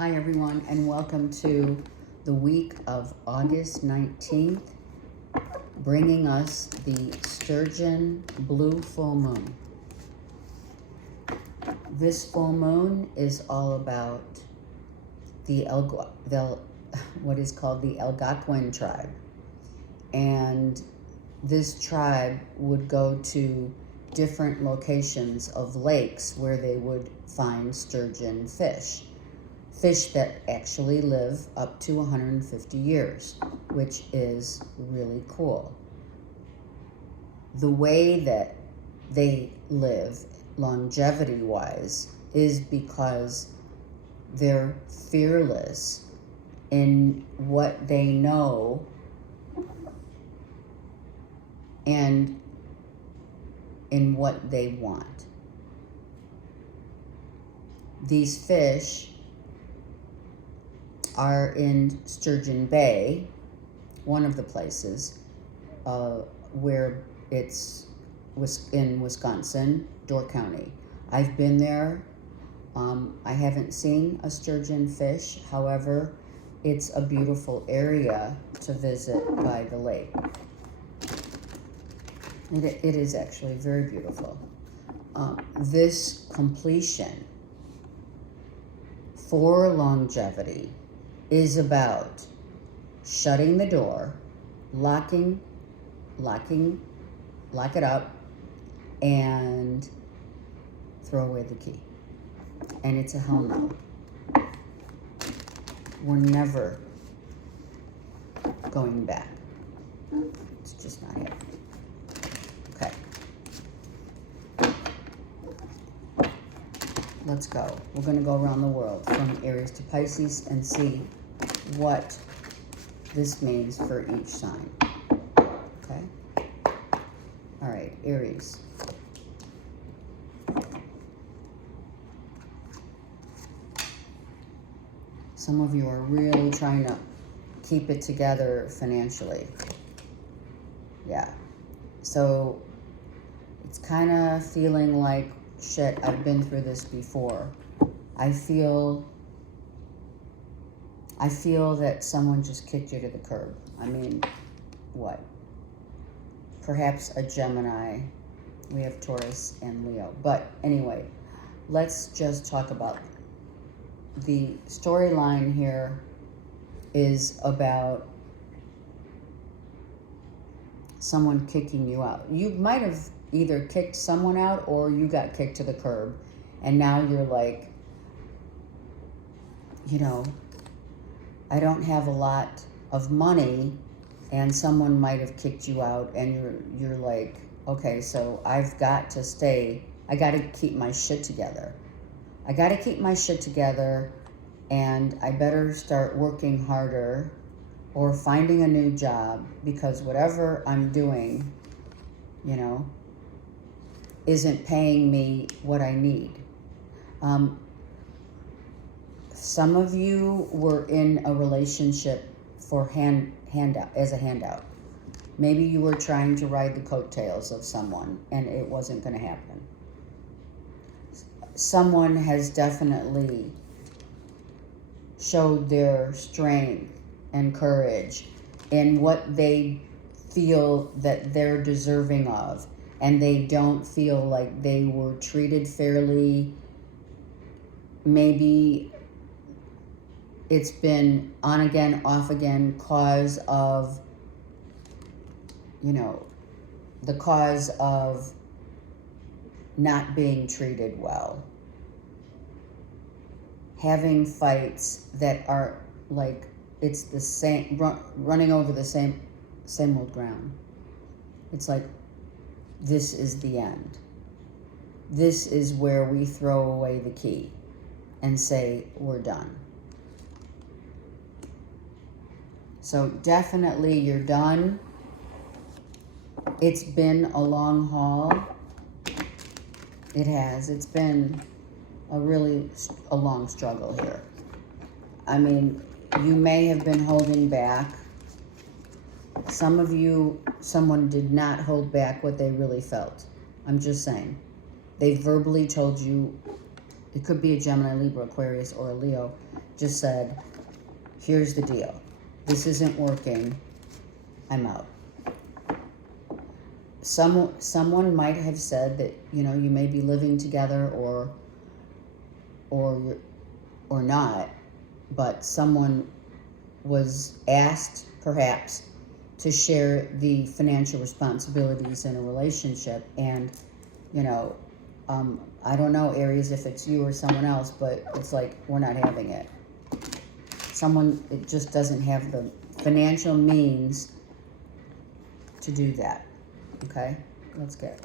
Hi everyone, and welcome to the week of August 19th, bringing us the Sturgeon Blue Full Moon. This full moon is all about what is called the Algonquin tribe. And this tribe would go to different locations of lakes where they would find sturgeon fish that actually live up to 150 years, which is really cool. The way that they live longevity-wise is because they're fearless in what they know and in what they want. These fish are in Sturgeon Bay, one of the places where it's in Wisconsin, Door County. I've been there. I haven't seen a sturgeon fish. However, it's a beautiful area to visit by the lake. It is actually very beautiful. This completion for longevity is about shutting the door, lock it up, and throw away the key. And it's a hell no. We're never going back. It's just not it. Okay. Let's go. We're going to go around the world from Aries to Pisces and see what this means for each sign. Okay? All right, Aries. Some of you are really trying to keep it together financially. Yeah. So it's kind of feeling like, shit, I've been through this before. I feel that someone just kicked you to the curb. I mean, what? Perhaps a Gemini. We have Taurus and Leo. But anyway, let's just talk about the storyline here is about someone kicking you out. You might have either kicked someone out or you got kicked to the curb. And now you're like, I don't have a lot of money, and someone might have kicked you out, and you're like, okay, so I've got to stay. I got to keep my shit together. And I better start working harder or finding a new job, because whatever I'm doing, isn't paying me what I need. Some of you were in a relationship for as a handout. Maybe you were trying to ride the coattails of someone and it wasn't going to happen. Someone has definitely showed their strength and courage in what they feel that they're deserving of, and they don't feel like they were treated fairly. Maybe it's been on again, off again, cause of not being treated well. Having fights that are like, it's the same, running over the same old ground. It's like, this is the end. This is where we throw away the key and say, we're done. So definitely you're done. It's been a long haul. It has. It's been a long struggle here. I mean, you may have been holding back. Some of you, someone did not hold back what they really felt. I'm just saying. They verbally told you, it could be a Gemini, Libra, Aquarius, or a Leo, just said, here's the deal. This isn't working. I'm out. Someone might have said that, you know, you may be living together or not, but someone was asked perhaps to share the financial responsibilities in a relationship. And, you know, I don't know, Aries, if it's you or someone else, but it's like, we're not having it. Someone, it just doesn't have the financial means to do that. Okay, let's get,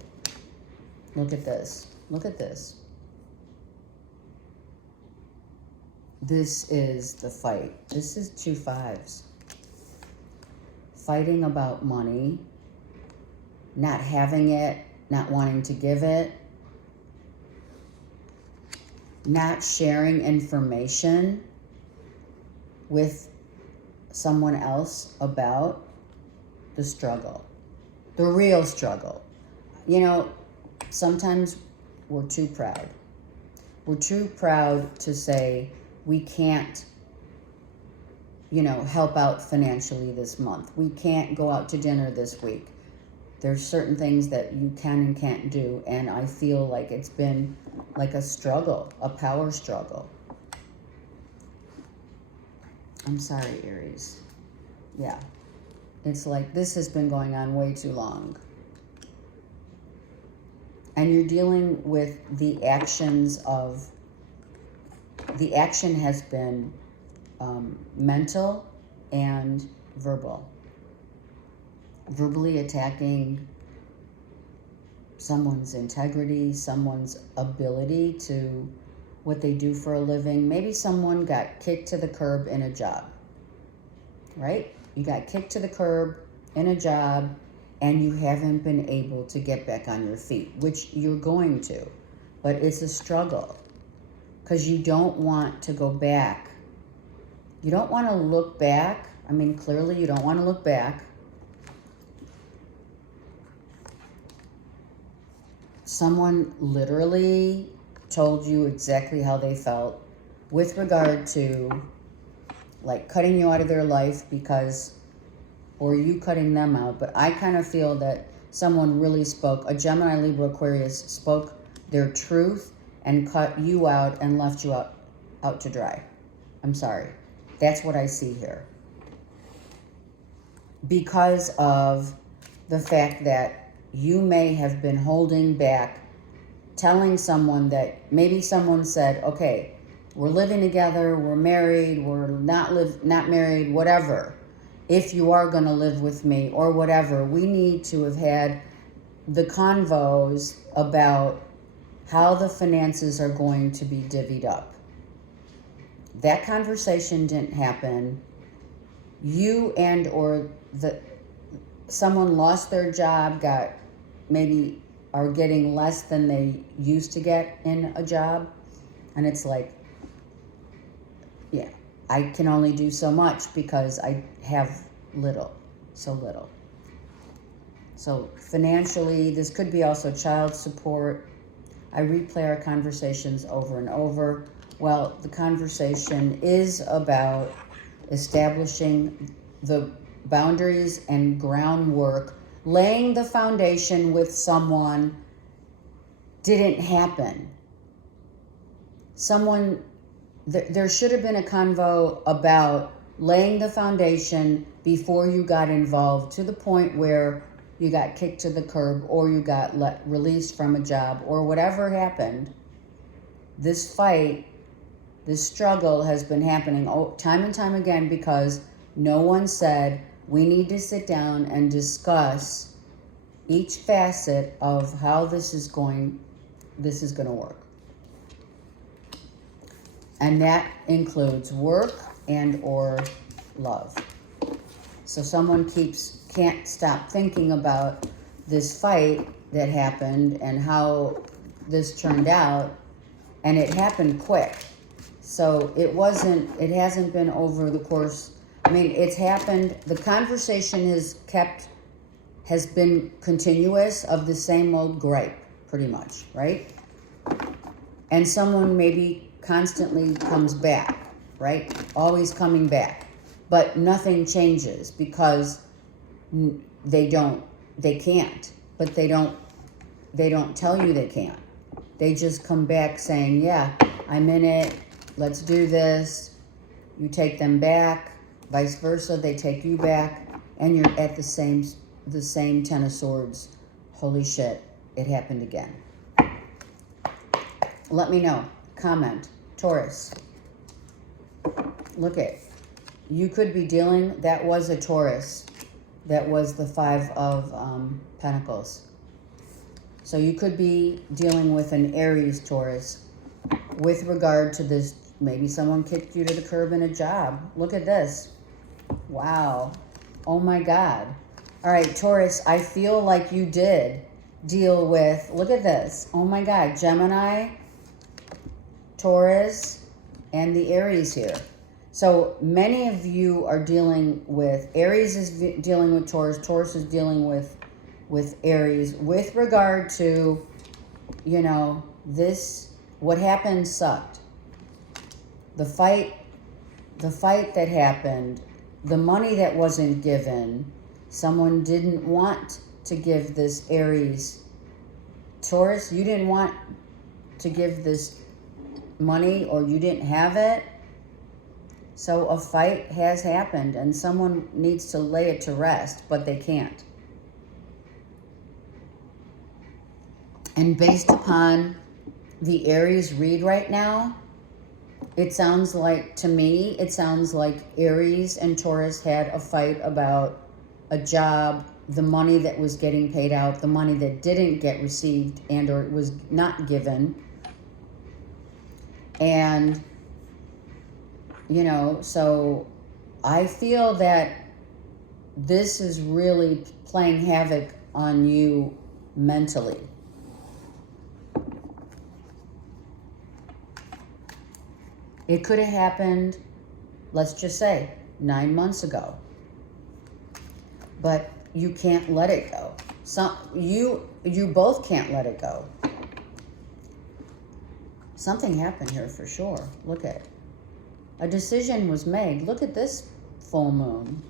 look at this. Look at this. This is the fight. This is 2 5s. Fighting about money, not having it, not wanting to give it, not sharing information with someone else about the struggle, the real struggle. You know, sometimes we're too proud. We're too proud to say we can't, you know, help out financially this month. We can't go out to dinner this week. There's certain things that you can and can't do, and I feel like it's been like a struggle, a power struggle. I'm sorry, Aries. Yeah. It's like this has been going on way too long. And you're dealing with the actions of, the action has been mental and verbal. Verbally attacking someone's integrity, someone's ability to what they do for a living. Maybe someone got kicked to the curb in a job, right? You got kicked to the curb in a job and you haven't been able to get back on your feet, which you're going to, but it's a struggle because you don't want to go back. You don't want to look back. I mean, clearly you don't want to look back. Someone literally told you exactly how they felt with regard to like cutting you out of their life because, or you cutting them out. But I kind of feel that someone really spoke, a Gemini, Libra, Aquarius spoke their truth and cut you out and left you out to dry. I'm sorry. That's what I see here. Because of the fact that you may have been holding back, telling someone that maybe someone said, okay, we're living together, we're married, we're not married, whatever. If you are going to live with me or whatever, we need to have had the convos about how the finances are going to be divvied up. That conversation didn't happen. You and or someone lost their job, got maybe are getting less than they used to get in a job. And it's like, yeah, I can only do so much because I have so little. So financially, this could be also child support. I replay our conversations over and over. Well, the conversation is about establishing the boundaries and groundwork. Laying the foundation with someone didn't happen. There should have been a convo about laying the foundation before you got involved to the point where you got kicked to the curb or you got released from a job or whatever happened. This fight, this struggle has been happening time and time again because no one said, we need to sit down and discuss each facet of how this is going to work. And that includes work and or love. So someone can't stop thinking about this fight that happened and how this turned out, and it happened quick. So it hasn't been over the course. I mean, it's happened. The conversation has been continuous of the same old gripe, pretty much, right? And someone maybe constantly comes back. right? Always coming back. But nothing changes because they can't. But they don't tell you they can't. They just come back saying, yeah, I'm in it. Let's do this. You take them back. Vice versa, they take you back. And you're at the same Ten of Swords. Holy shit, it happened again. Let me know. Comment. Taurus. Look at, you could be dealing, that was a Taurus. That was the Five of Pentacles. So you could be dealing with an Aries Taurus with regard to this. Maybe someone kicked you to the curb in a job. Look at this. Wow. Oh my God. All right, Taurus, I feel like you did deal with, look at this. Oh my God, Gemini, Taurus, and the Aries here. So many of you are dealing with, Aries is dealing with Taurus, Taurus is dealing with Aries with regard to, you know, this, what happened sucked. The fight that happened, the money that wasn't given, someone didn't want to give this Aries. Taurus, you didn't want to give this money, or you didn't have it. So a fight has happened and someone needs to lay it to rest, but they can't. And based upon the Aries read right now, it sounds like, to me, it sounds like Aries and Taurus had a fight about a job, the money that was getting paid out, the money that didn't get received and or was not given. And, you know, so I feel that this is really playing havoc on you mentally. It could have happened, let's just say, 9 months ago. But you can't let it go. You both can't let it go. Something happened here for sure. Look at it. A decision was made. Look at this full moon.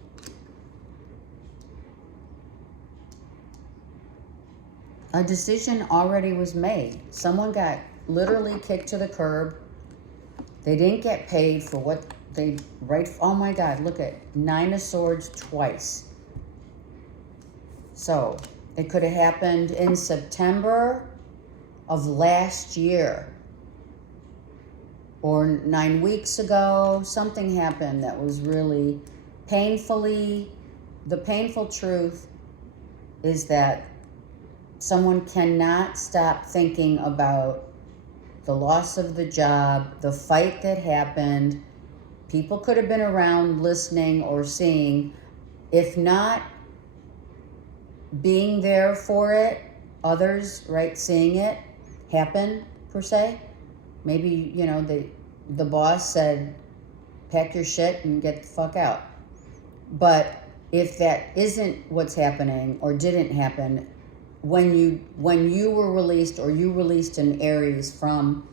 A decision already was made. Someone got literally kicked to the curb. They didn't get paid for what they, right? Oh my God, look at 9 of Swords twice. So it could have happened in September of last year, or 9 weeks ago. Something happened that was really painfully, the painful truth is that someone cannot stop thinking about the loss of the job, the fight that happened. People could have been around listening or seeing, if not being there for it, others, right, seeing it happen, per se. Maybe, you know, the boss said, pack your shit and get the fuck out. But if that isn't what's happening or didn't happen, when you were released, or you released an Aries from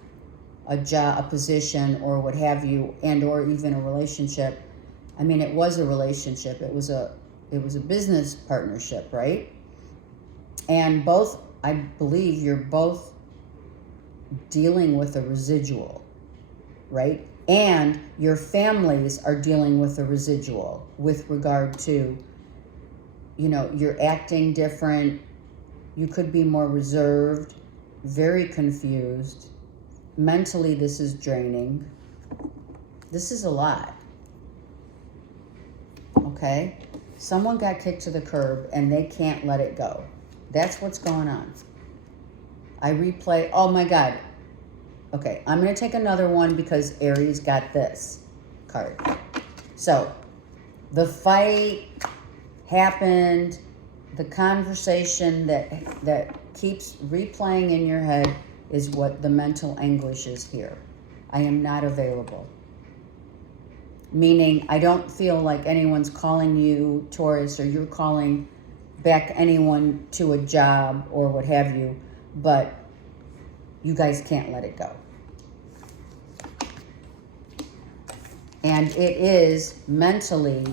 a job, a position, or what have you, and or even a relationship. I mean, it was a relationship. It was a business partnership, right? And both, I believe you're both dealing with a residual, right? And your families are dealing with a residual with regard to, you know, you're acting different. You could be more reserved, very confused. Mentally, this is draining. This is a lot. Okay? Someone got kicked to the curb and they can't let it go. That's what's going on. I replay. Oh my God. Okay, I'm going to take another one because Aries got this card. So, the fight happened. The conversation that keeps replaying in your head is what the mental anguish is here. I am not available. Meaning, I don't feel like anyone's calling you, Taurus, or you're calling back anyone to a job or what have you, but you guys can't let it go. And it is mentally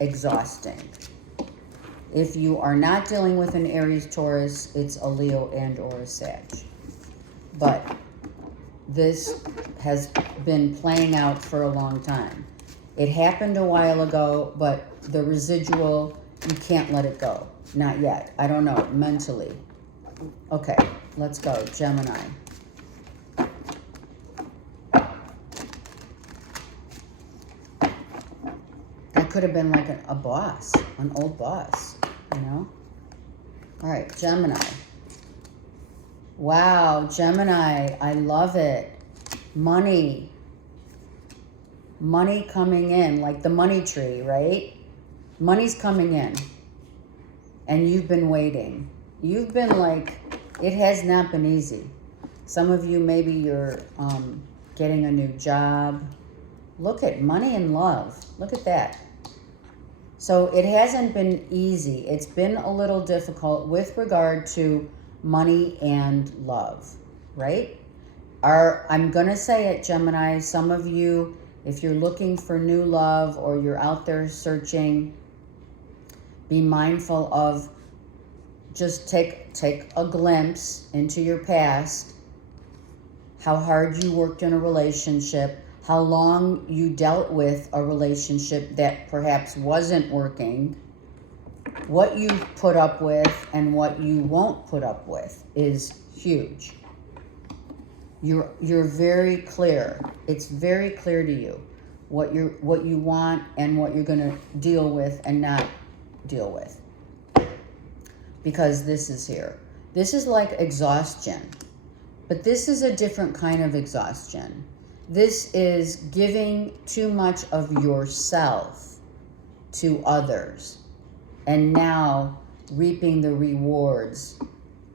exhausting. If you are not dealing with an Aries, Taurus, it's a Leo and or a Sag. But this has been playing out for a long time. It happened a while ago, but the residual, you can't let it go. Not yet. I don't know, mentally. Okay, let's go. Gemini. That could have been like a boss, an old boss, you know? All right, Gemini. Wow, Gemini, I love it. Money. Money coming in, like the money tree, right? Money's coming in. And you've been waiting. You've been like, it has not been easy. Some of you, maybe you're getting a new job. Look at money and love. Look at that. So it hasn't been easy. It's been a little difficult with regard to money and love, right? I'm going to say it, Gemini, some of you, if you're looking for new love or you're out there searching, be mindful of, just take a glimpse into your past, how hard you worked in a relationship, how long you dealt with a relationship that perhaps wasn't working, what you put up with and what you won't put up with is huge. You're very clear. It's very clear to you what you want and what you're going to deal with and not deal with. Because this is here. This is like exhaustion. But this is a different kind of exhaustion. This is giving too much of yourself to others. And now reaping the rewards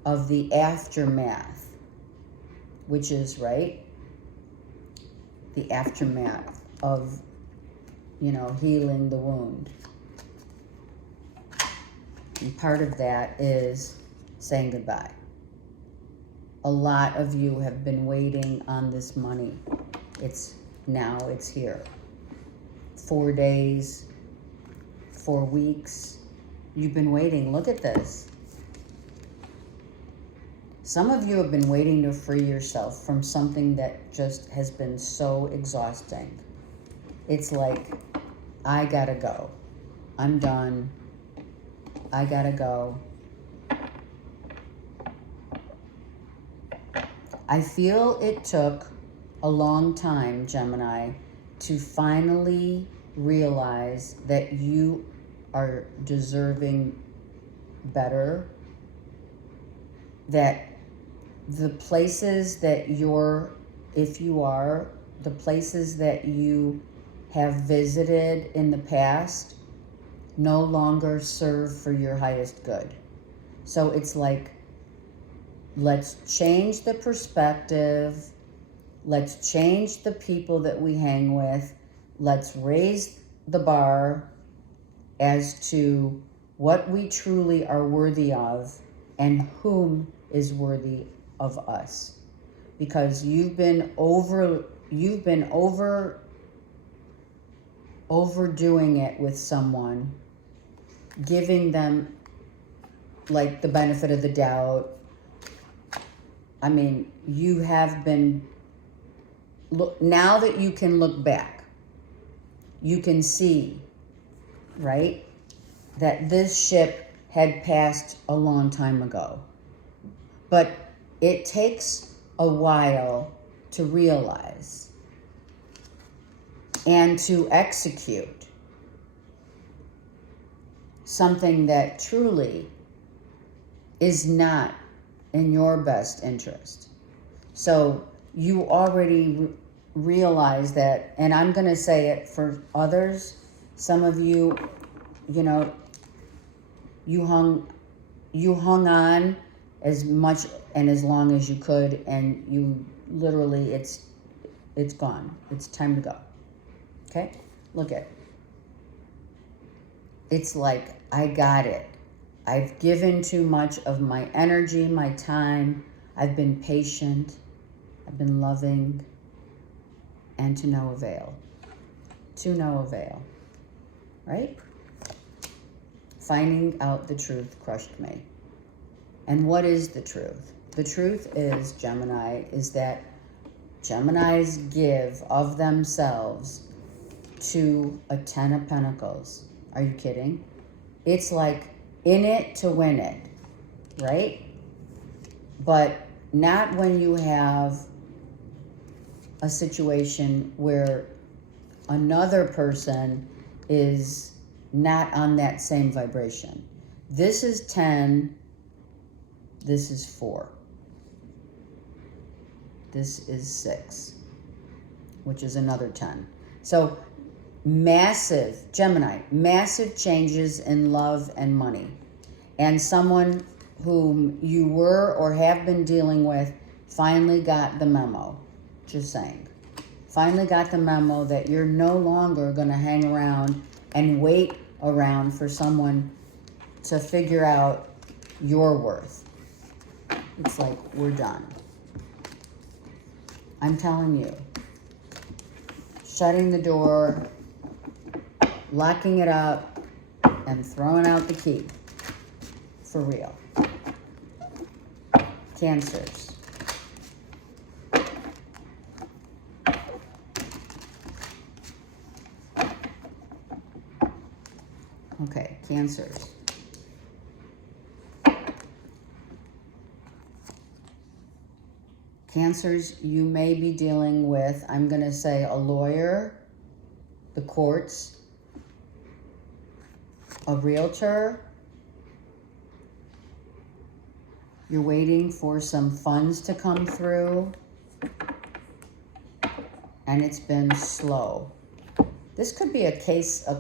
of the aftermath. Which is, right? The aftermath of, healing the wound. And part of that is saying goodbye. A lot of you have been waiting on this money. It's here. 4 days, 4 weeks. You've been waiting. Look at this. Some of you have been waiting to free yourself from something that just has been so exhausting. It's like, I gotta go. I'm done. I gotta go. I feel it took a long time, Gemini, to finally realize that you are deserving better, that the places that the places that you have visited in the past no longer serve for your highest good. So it's like, let's change the perspective. Let's change the people that we hang with. Let's raise the bar as to what we truly are worthy of and whom is worthy of us. Because you've been overdoing it with someone, giving them like the benefit of the doubt. I mean, you have been, now that you can look back, you can see, right, that this ship had passed a long time ago. But it takes a while to realize and to execute something that truly is not in your best interest. So you already realize that, and I'm going to say it for others. Some of you, you hung on as much and as long as you could, and you literally, it's gone. It's time to go. Okay? Look at it. It's like, I got it. I've given too much of my energy, my time. I've been patient. I've been loving, and to no avail. to no avail, right? Finding out the truth crushed me. And what is the truth? The truth is, Gemini, is that Geminis give of themselves to a 10 of Pentacles. Are you kidding? It's like in it to win it, right? But not when you have a situation where another person is not on that same vibration. This is 10. This is 4. This is 6, which is another 10. So massive, Gemini, massive changes in love and money. And someone whom you were or have been dealing with finally got the memo. Just saying. Finally got the memo that you're no longer going to hang around and wait around for someone to figure out your worth. It's like, we're done. I'm telling you. Shutting the door, locking it up, and throwing out the key. For real. Cancers. Okay, Cancers. Cancers, you may be dealing with, I'm going to say, a lawyer, the courts, a realtor. You're waiting for some funds to come through, and it's been slow. This could be a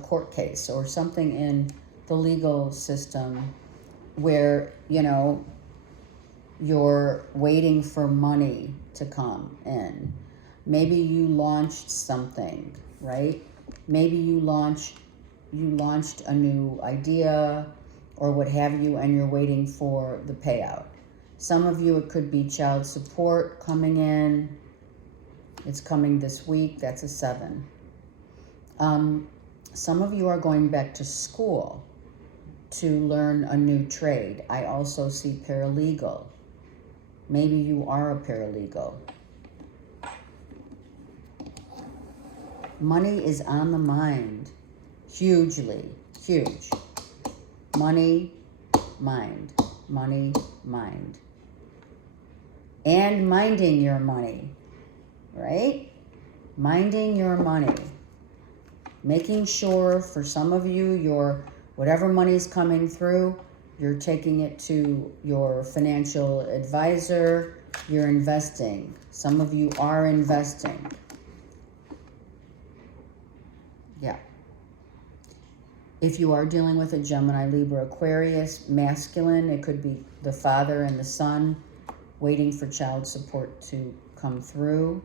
court case, or something in the legal system where, you know, you're waiting for money to come in. Maybe you launched something, right? Maybe you launched a new idea or what have you, and you're waiting for the payout. Some of you, it could be child support coming in. It's coming this week. That's a 7. Some of you are going back to school to learn a new trade. I also see paralegal. Maybe you are a paralegal. Money is on the mind. Hugely. Huge. Money, mind. Money, mind. And minding your money. Right? Minding your money. Making sure, for some of you, your whatever money's coming through, you're taking it to your financial advisor. You're investing. Some of you are investing. Yeah. If you are dealing with a Gemini, Libra, Aquarius, masculine, it could be the father and the son waiting for child support to come through.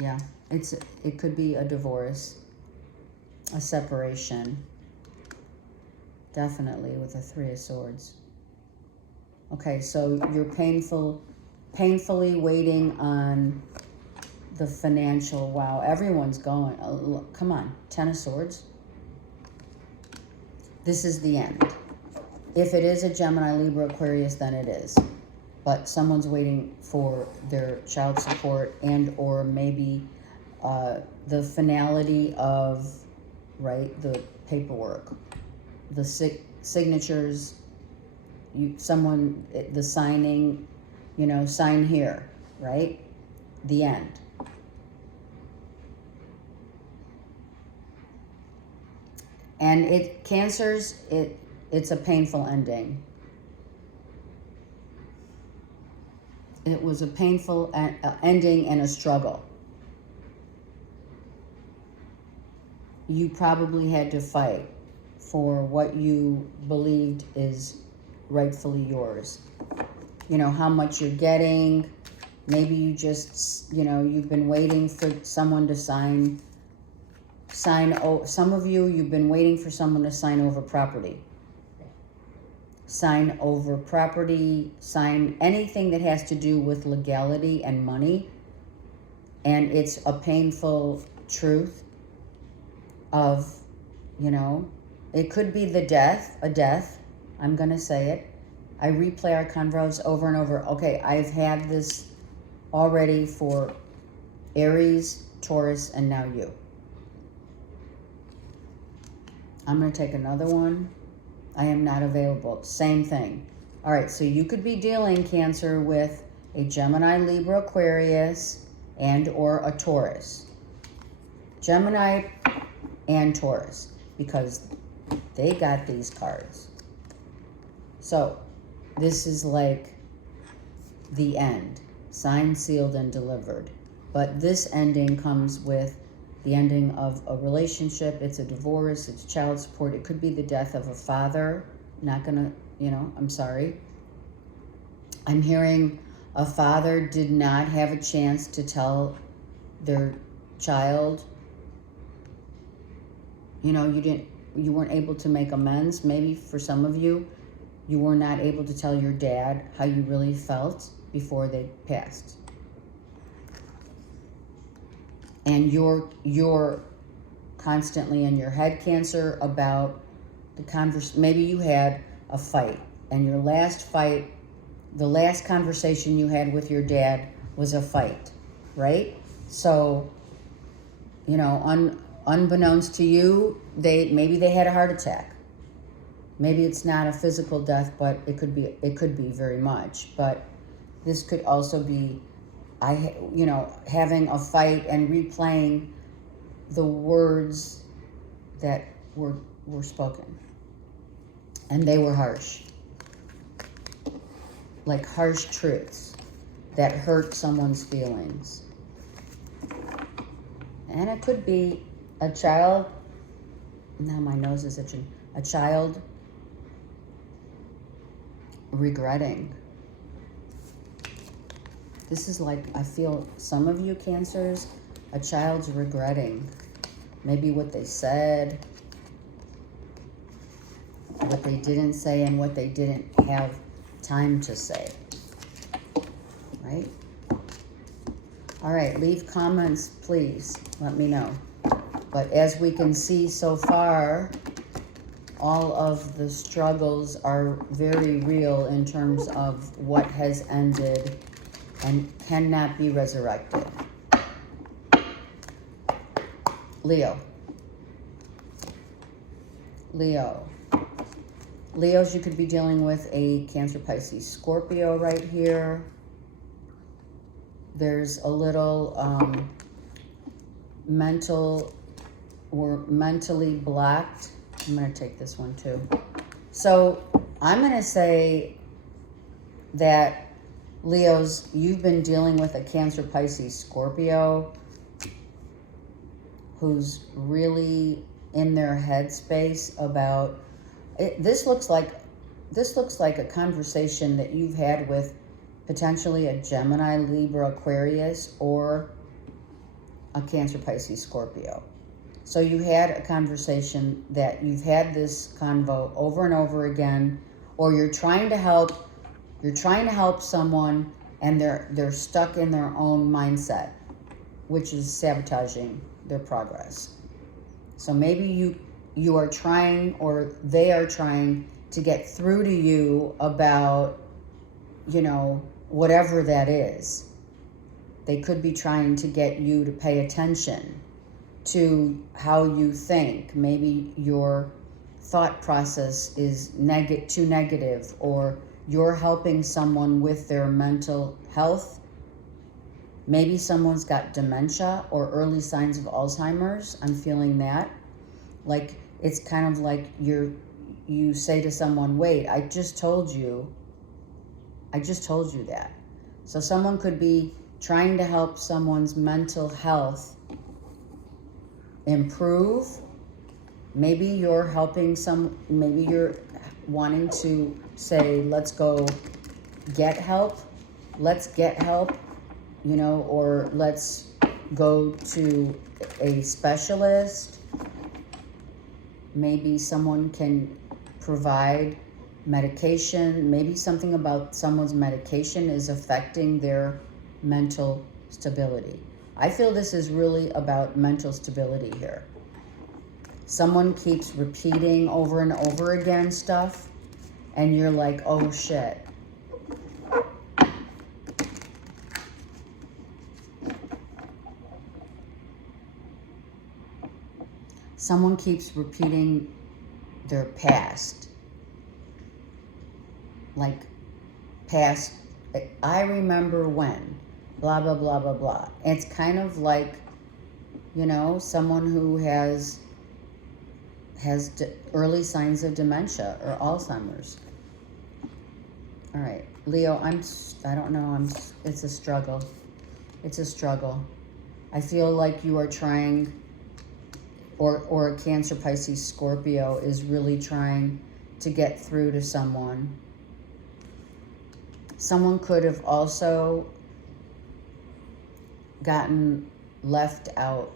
Yeah. It could be a divorce, a separation. Definitely with a 3 of Swords. Okay, so you're painfully waiting on the financial. Wow, everyone's going. Oh, come on, 10 of Swords. This is the end. If it is a Gemini, Libra, Aquarius, then it is. But someone's waiting for their child support and or maybe the finality of, right, the paperwork, the signatures, the signing, you know, sign here, right? The end. And Cancers, it's a painful ending. It was a painful ending and a struggle. You probably had to fight for what you believed is rightfully yours. You know, how much you're getting. Maybe you just, you know, you've been waiting for someone to sign. Some of you, you've been waiting for someone to sign over property. sign over property, sign anything that has to do with legality and money. And it's a painful truth of, you know, it could be a death. I'm going to say it. I replay our convos over and over. Okay, I've had this already for Aries, Taurus, and now you. I'm going to take another one. I am not available. Same thing. All right, so you could be dealing, Cancer, with a Gemini, Libra, Aquarius, and or a Taurus. Gemini and Taurus, because they got these cards. So this is like the end, signed, sealed, and delivered. But this ending comes with the ending of a relationship. It's a divorce, it's child support. It could be the death of a father. Not gonna, I'm sorry. I'm hearing a father did not have a chance to tell their child, you weren't able to make amends. Maybe for some of you, you were not able to tell your dad how you really felt before they passed. And you're constantly in your head, Cancer, about the conversation. Maybe you had a fight, and your last fight, the last conversation you had with your dad was a fight, right? So, unbeknownst to you, maybe they had a heart attack. Maybe it's not a physical death, but it could be very much. But this could also be having a fight and replaying the words that were spoken. And they were harsh. Like harsh truths that hurt someone's feelings. And it could be a child. Now my nose is itching. A child regretting. This is like, I feel some of you Cancers, a child's regretting. Maybe what they said, what they didn't say, and what they didn't have time to say. Right? All right, leave comments, please. Let me know. But as we can see so far, all of the struggles are very real in terms of what has ended and cannot be resurrected. Leos, you could be dealing with a Cancer, Pisces, Scorpio right here. There's a little we're mentally blocked. I'm going to take this one too. So I'm going to say that Leos, you've been dealing with a Cancer, Pisces, Scorpio who's really in their headspace about it. This looks like a conversation that you've had with potentially a Gemini, Libra, Aquarius, or a Cancer, Pisces, Scorpio. So you had a conversation that you've had this convo over and over again, or you're trying to help someone and they're stuck in their own mindset, which is sabotaging their progress. So maybe you are trying, or they are trying to get through to you about, whatever that is. They could be trying to get you to pay attention to how you think. Maybe your thought process is too negative, or you're helping someone with their mental health. Maybe someone's got dementia or early signs of Alzheimer's. I'm feeling that. Like, it's kind of like you say to someone, wait, I just told you that. So someone could be trying to help someone's mental health improve. Maybe you're helping maybe you're wanting to say, let's go get help. Let's get help, or let's go to a specialist. Maybe someone can provide medication, maybe something about someone's medication is affecting their mental stability. I feel this is really about mental stability here. Someone keeps repeating over and over again stuff, and you're like, oh shit. Someone keeps repeating their past. Like, past, I remember when, blah, blah, blah, blah, blah. It's kind of like, you know, someone who has early signs of dementia or Alzheimer's. All right, Leo, I don't know, it's a struggle. It's a struggle. I feel like you are trying, or a Cancer, Pisces, Scorpio is really trying to get through to someone. Someone could have also gotten left out,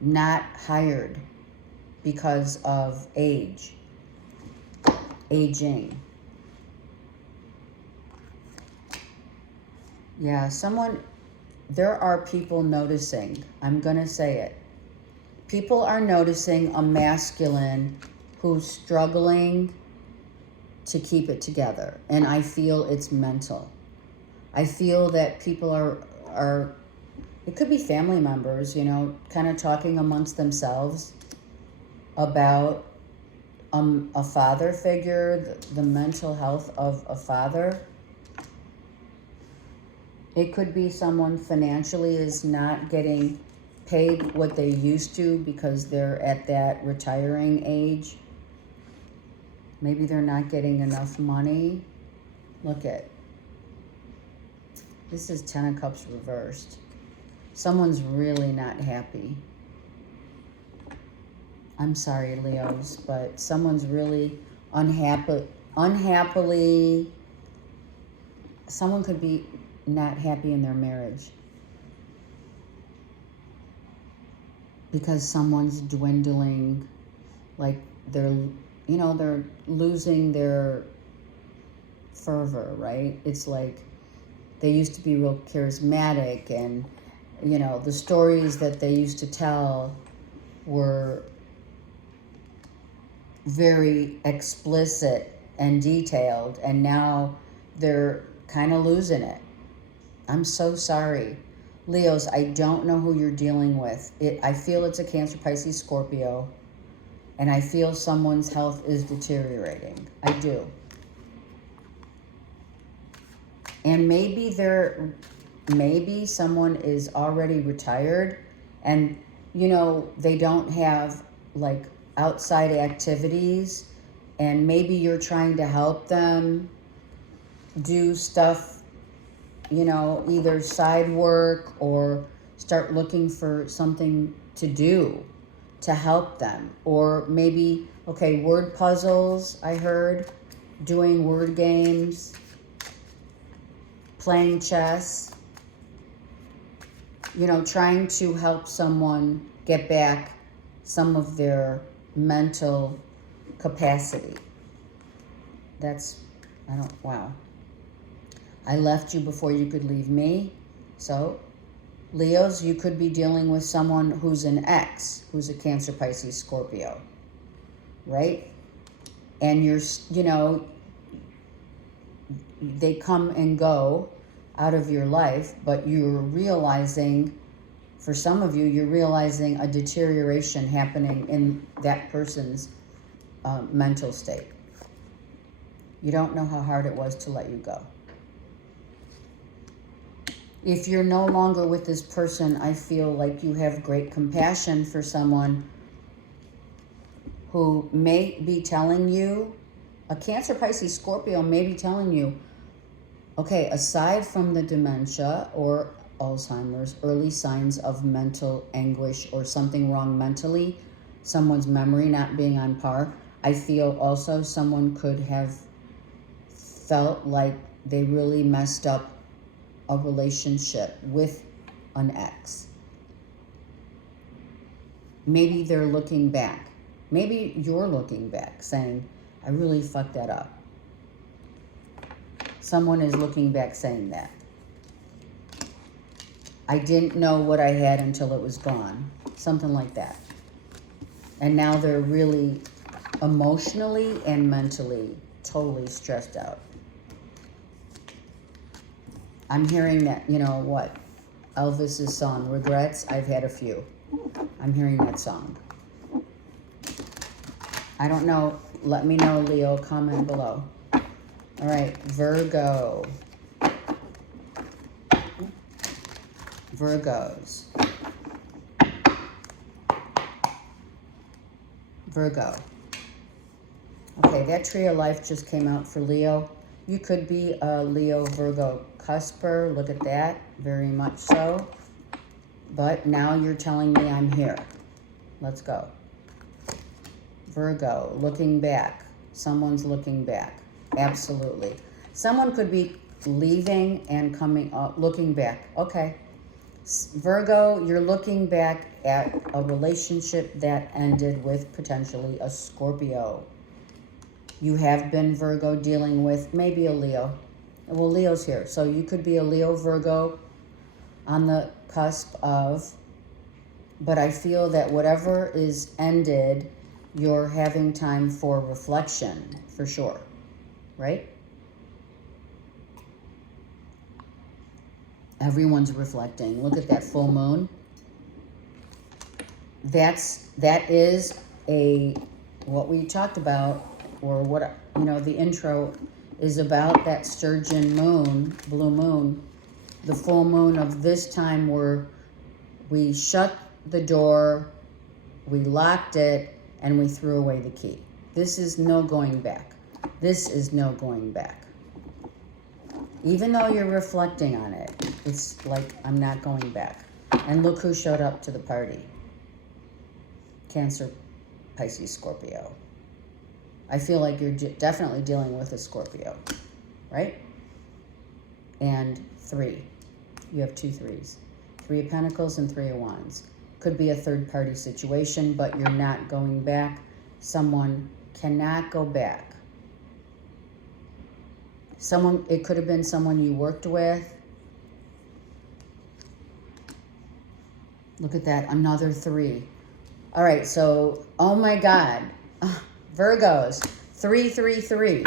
not hired because of aging. Yeah, there are people noticing. I'm going to say it. People are noticing a masculine who's struggling to keep it together. And I feel it's mental. I feel that people are it could be family members, you know, kind of talking amongst themselves about a father figure, the mental health of a father. It could be someone financially is not getting paid what they used to because they're at that retiring age. Maybe they're not getting enough money. Look at, this is 10 of Cups reversed. Someone's really not happy. I'm sorry, Leos, but someone's really unhappily, someone could be not happy in their marriage because someone's dwindling, like they're losing their fervor, right? It's like they used to be real charismatic, and you know, the stories that they used to tell were very explicit and detailed, and now they're kind of losing it. I'm so sorry. Leos, I don't know who you're dealing with. I feel it's a Cancer, Pisces, Scorpio, and I feel someone's health is deteriorating. I do. And maybe someone is already retired and, you know, they don't have like outside activities, and maybe you're trying to help them do stuff, you know, either side work or start looking for something to do to help them. Or maybe, okay, word puzzles, I heard, doing word games, playing chess, you know, trying to help someone get back some of their mental capacity. Wow. I left you before you could leave me. So, Leos, you could be dealing with someone who's an ex, who's a Cancer, Pisces, Scorpio, right? And they come and go out of your life, but you're realizing, for some of you, you're realizing a deterioration happening in that person's mental state. You don't know how hard it was to let you go. If you're no longer with this person, I feel like you have great compassion for someone who may be telling you, a Cancer, Pisces, Scorpio may be telling you, okay, aside from the dementia or Alzheimer's, early signs of mental anguish or something wrong mentally, someone's memory not being on par, I feel also someone could have felt like they really messed up a relationship with an ex. Maybe they're looking back. Maybe you're looking back saying, I really fucked that up. Someone is looking back saying that. I didn't know what I had until it was gone. Something like that. And now they're really emotionally and mentally totally stressed out. I'm hearing that, you know what? Elvis's song, Regrets, I've had a few. I'm hearing that song. I don't know. Let me know, Leo. Comment below. All right, Virgo. Virgos. Virgo. Okay, that tree of life just came out for Leo. You could be a Leo Virgo cusper. Look at that. Very much so. But now you're telling me I'm here. Let's go. Virgo, looking back. Someone's looking back. Absolutely. Someone could be leaving and coming up, looking back. Okay. Virgo, you're looking back at a relationship that ended with potentially a Scorpio. You have been, Virgo, dealing with maybe a Leo. Well, Leo's here. So you could be a Leo, Virgo on the cusp of, but I feel that whatever is ended, you're having time for reflection, for sure. Right? Everyone's reflecting. Look at that full moon. That is what we talked about, or what, you know, the intro is about, that sturgeon moon, blue moon, the full moon of this time where we shut the door, we locked it, and we threw away the key. This is no going back. This is no going back. Even though you're reflecting on it, it's like, I'm not going back. And look who showed up to the party. Cancer, Pisces, Scorpio. I feel like you're definitely dealing with a Scorpio, right? And 3. You have 2 3s. 3 of Pentacles and 3 of Wands. Could be a third-party situation, but you're not going back. Someone cannot go back. It could have been someone you worked with. Look at that, another 3. All right, so, oh my God. Virgos, 3 3 3.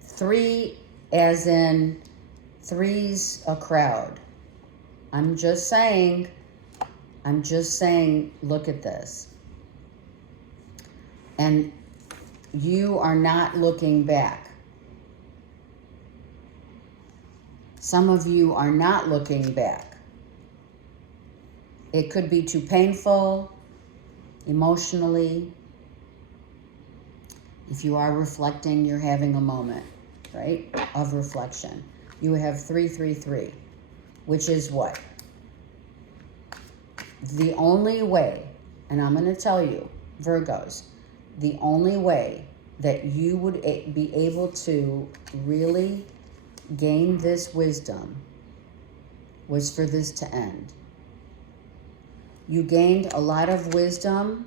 3 as in three's a crowd. I'm just saying, look at this. And you are not looking back. Some of you are not looking back. It could be too painful, emotionally. If you are reflecting, you're having a moment, right, of reflection. You have 3 3 3, which is what? The only way, and I'm going to tell you, Virgos, the only way that you would be able to really gain this wisdom was for this to end. You gained a lot of wisdom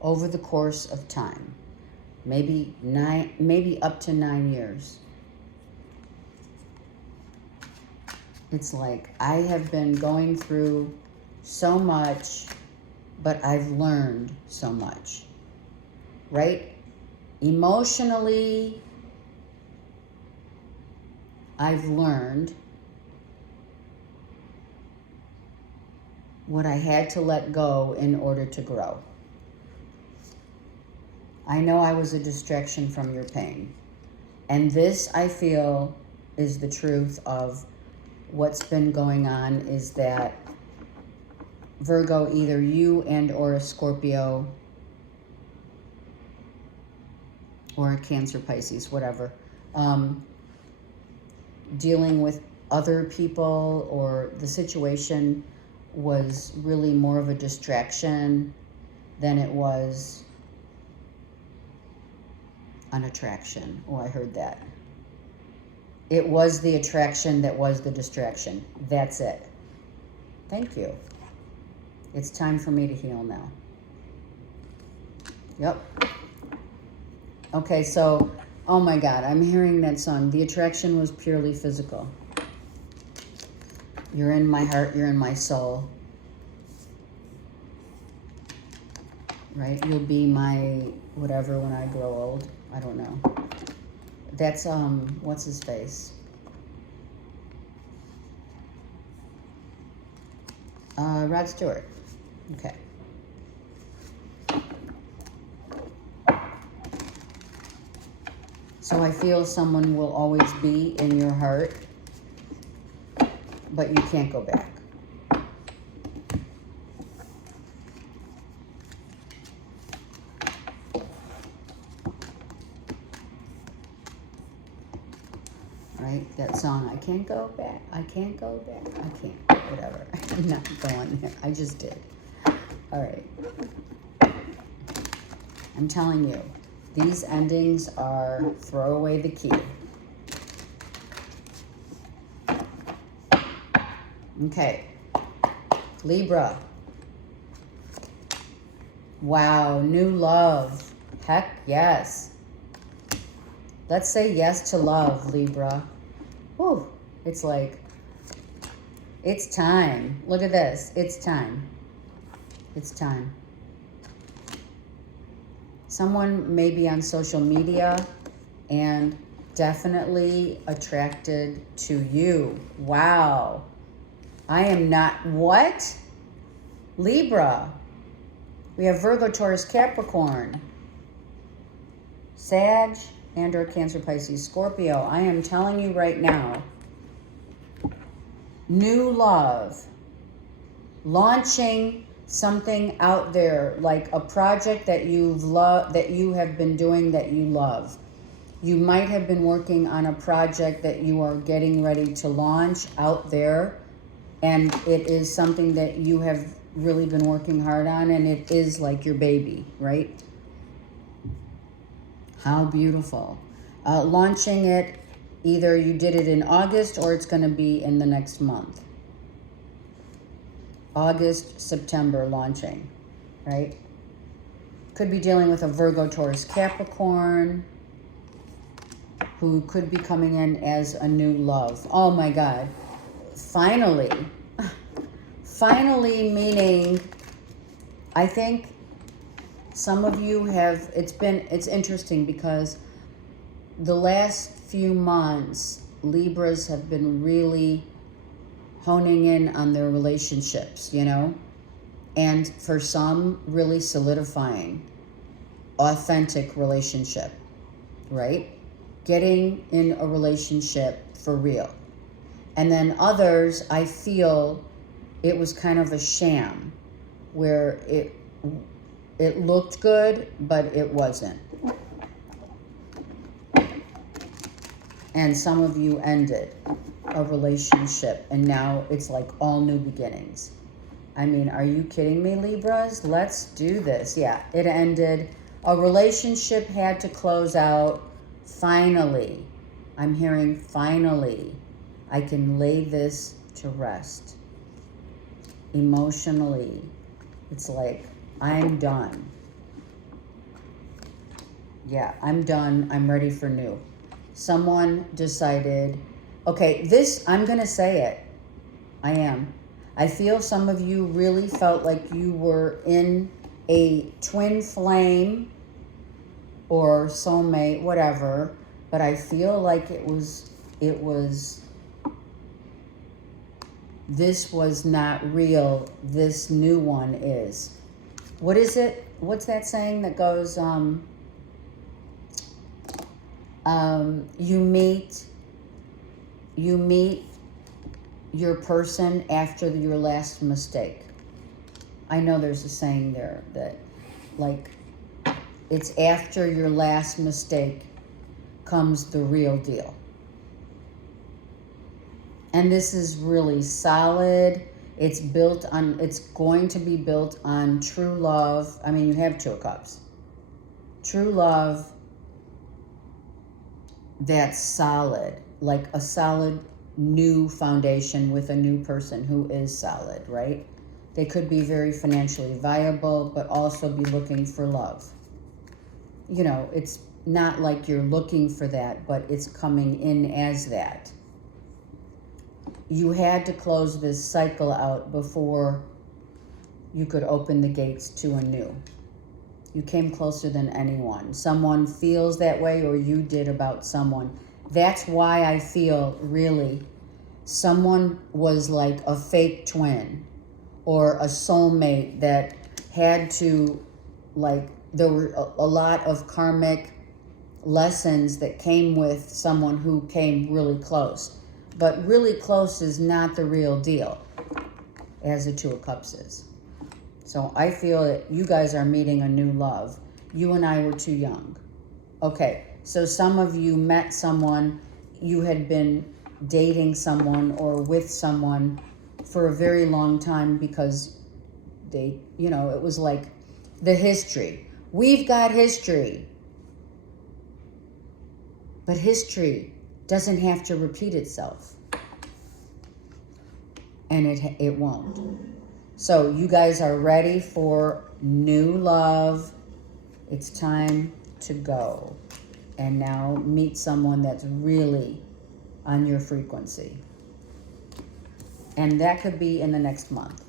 over the course of time. Maybe up to 9 years. It's like, I have been going through so much, but I've learned so much, right? Emotionally, I've learned what I had to let go in order to grow. I know I was a distraction from your pain. And this, I feel, is the truth of what's been going on, is that Virgo, either you and or a Scorpio or a Cancer, Pisces, whatever, dealing with other people, or the situation was really more of a distraction than it was an attraction. Oh, I heard that. It was the attraction that was the distraction. That's it. Thank you. It's time for me to heal now. Yep. Okay, so, oh my God, I'm hearing that song. The attraction was purely physical. You're in my heart, you're in my soul. Right? You'll be my whatever when I grow old. I don't know. That's, what's his face? Rod Stewart. Okay. So I feel someone will always be in your heart, but you can't go back. Right? That song, I can't go back, I can't go back, I can't, whatever. I'm not going there. I just did. All right. I'm telling you, these endings are throw away the key. Okay. Libra. Wow, new love. Heck yes. Let's say yes to love, Libra. Whew. It's like, it's time. Look at this. It's time. It's time. Someone may be on social media and definitely attracted to you. Wow. I am not, what? Libra. We have Virgo, Taurus, Capricorn, Sag, and or Cancer, Pisces, Scorpio. I am telling you right now, new love, launching something out there, like a project that you've loved, that you have been doing, that you love. You might have been working on a project that you are getting ready to launch out there, and it is something that you have really been working hard on, and it is like your baby, right? How beautiful. Launching it, either you did it in August or it's going to be in the next month. August, September launching, right? Could be dealing with a Virgo, Taurus, Capricorn, who could be coming in as a new love. Oh my God. Finally. Finally, meaning, I think some of you have, it's interesting because the last few months, Libras have been really honing in on their relationships, you know? And for some, really solidifying authentic relationship, right? Getting in a relationship for real. And then others, I feel it was kind of a sham where it looked good, but it wasn't. And some of you ended a relationship, and now it's like all new beginnings. I mean, are you kidding me, Libras? Let's do this. Yeah, it ended. A relationship had to close out. Finally, I'm hearing finally, I can lay this to rest. Emotionally, it's like, I'm done. Yeah, I'm done. I'm ready for new. Someone decided, okay, this, I'm going to say it. I am. I feel some of you really felt like you were in a twin flame or soulmate, whatever, but I feel like this was not real. This new one is. What is it? What's that saying that goes, you meet your person after your last mistake. I know there's a saying there that, like, it's after your last mistake comes the real deal. And this is really solid. It's going to be built on true love. I mean, you have Two of Cups. True love that's solid, like a solid new foundation with a new person who is solid, right? They could be very financially viable, but also be looking for love. you know, it's not like you're looking for that, but it's coming in as that. You had to close this cycle out before you could open the gates to a new. You came closer than anyone. Someone feels that way, or you did about someone. That's why I feel really someone was like a fake twin or a soulmate that had to, like, there were a lot of karmic lessons that came with someone who came really close. But really close is not the real deal, as the Two of Cups is. So I feel that you guys are meeting a new love. You and I were too young. Okay, so some of you met someone, you had been dating someone or with someone for a very long time because they, you know, it was like the history. We've got history. But history doesn't have to repeat itself. And it won't. So you guys are ready for new love. It's time to go. And now meet someone that's really on your frequency. And that could be in the next month.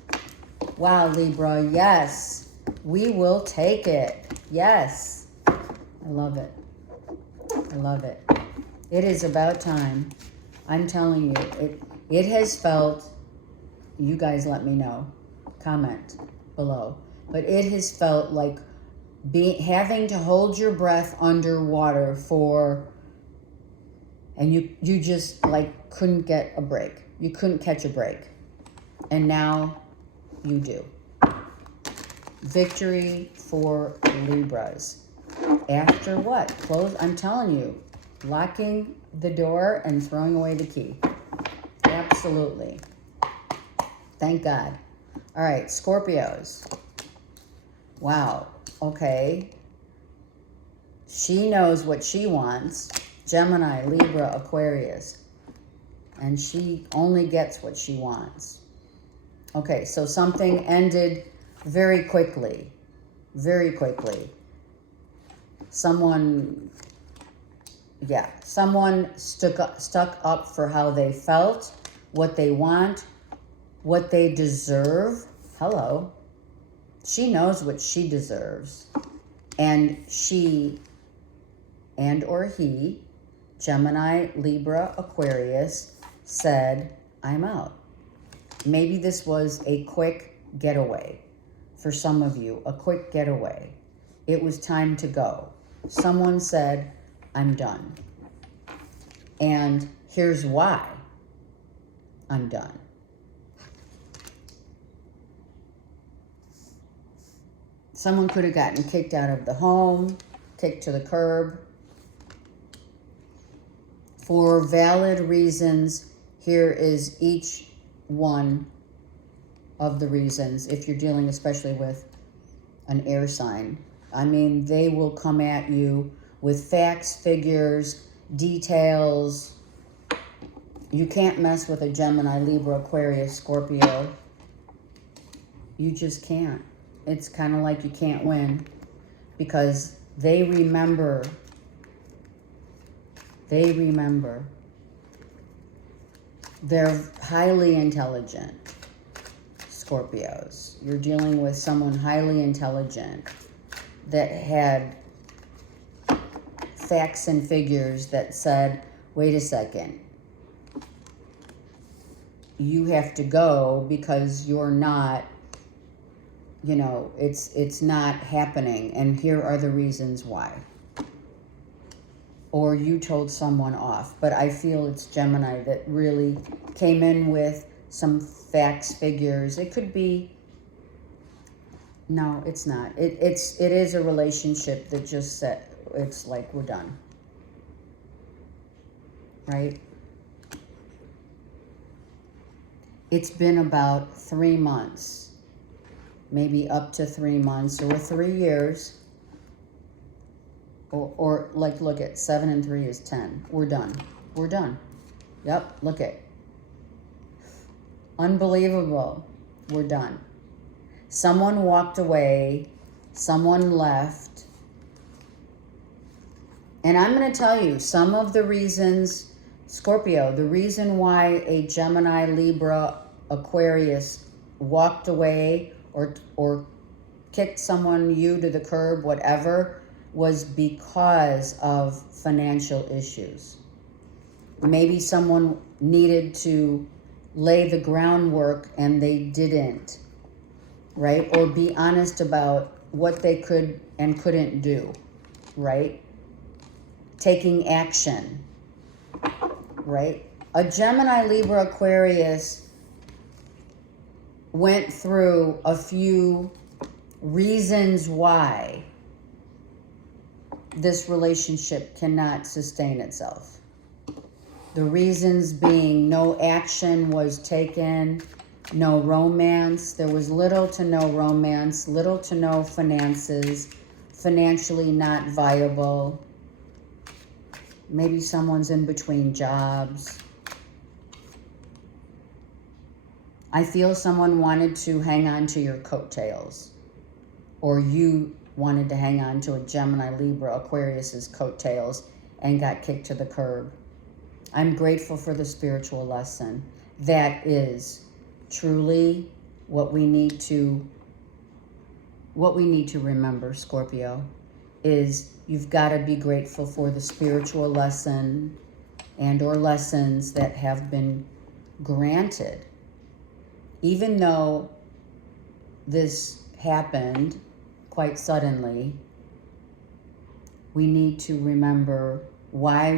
Wow, Libra, yes. We will take it. Yes. I love it. I love it. It is about time. I'm telling you, it has felt, you guys let me know, comment below, but it has felt like having to hold your breath underwater and you just like couldn't get a break. You couldn't catch a break. And now you do. Victory for Libras. After what? Close, I'm telling you, locking the door and throwing away the key. Absolutely. Thank God. All right, Scorpios. Wow. Okay. She knows what she wants. Gemini, Libra, Aquarius. And she only gets what she wants. Okay, so something ended very quickly. Very quickly. Someone stuck up for how they felt, what they want, what they deserve. Hello. She knows what she deserves. And she and or he, Gemini, Libra, Aquarius, said, I'm out. Maybe this was a quick getaway for some of you, a quick getaway. It was time to go. Someone said, I'm done. And here's why I'm done. Someone could have gotten kicked out of the home, kicked to the curb. For valid reasons, here is each one of the reasons, if you're dealing especially with an air sign. I mean, they will come at you with facts, figures, details. You can't mess with a Gemini, Libra, Aquarius, Scorpio. You just can't. It's kind of like you can't win because they remember. They remember. They're highly intelligent, Scorpios. You're dealing with someone highly intelligent that had facts and figures that said, wait a second, you have to go because you're not, you know, it's not happening, and here are the reasons why. Or you told someone off, but I feel it's Gemini that really came in with some facts, figures. It could be, no, it's not. It is a relationship that just said, it's like, we're done. Right? It's been about 3 months, maybe up to 3 months or 3 years. Or like, look at 7 and 3 is 10. We're done. We're done. Yep, look at. Unbelievable. We're done. Someone walked away. Someone left. And I'm going to tell you some of the reasons, Scorpio, the reason why a Gemini, Libra, Aquarius walked away or kicked you to the curb, whatever, was because of financial issues. Maybe someone needed to lay the groundwork and they didn't, right? Or be honest about what they could and couldn't do, right? Taking action, right? A Gemini, Libra, Aquarius went through a few reasons why this relationship cannot sustain itself. The reasons being no action was taken, no romance. There was little to no romance, little to no finances, financially not viable. Maybe someone's in between jobs. I feel someone wanted to hang on to your coattails, or you wanted to hang on to a Gemini, Libra, Aquarius's coattails and got kicked to the curb. I'm grateful for the spiritual lesson. That is truly what we need to remember, Scorpio, is you've got to be grateful for the spiritual lesson and or lessons that have been granted. Even though this happened quite suddenly, we need to remember why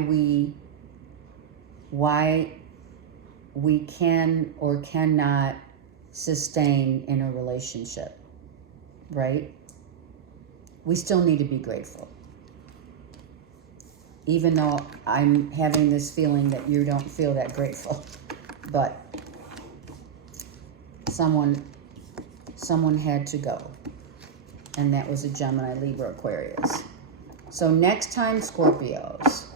we can or cannot sustain in a relationship, right? We still need to be grateful. Even though I'm having this feeling that you don't feel that grateful, but someone had to go, and that was a Gemini, Libra, Aquarius. So next time, Scorpios,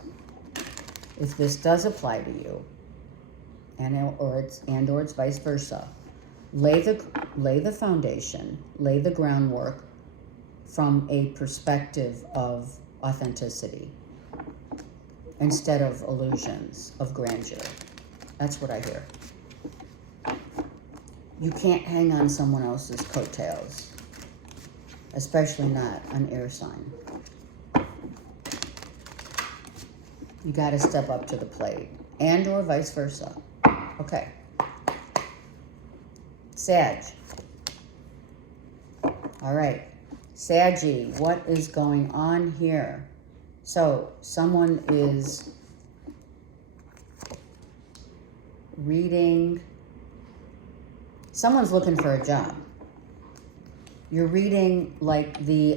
if this does apply to you, or it's vice versa, lay the foundation, lay the groundwork from a perspective of authenticity instead of illusions of grandeur. That's what I hear. You can't hang on someone else's coattails, especially not an air sign. You got to step up to the plate, and or vice versa. Okay. Sag. All right. Saggy, what is going on here? So someone is reading. Someone's looking for a job. You're reading like the,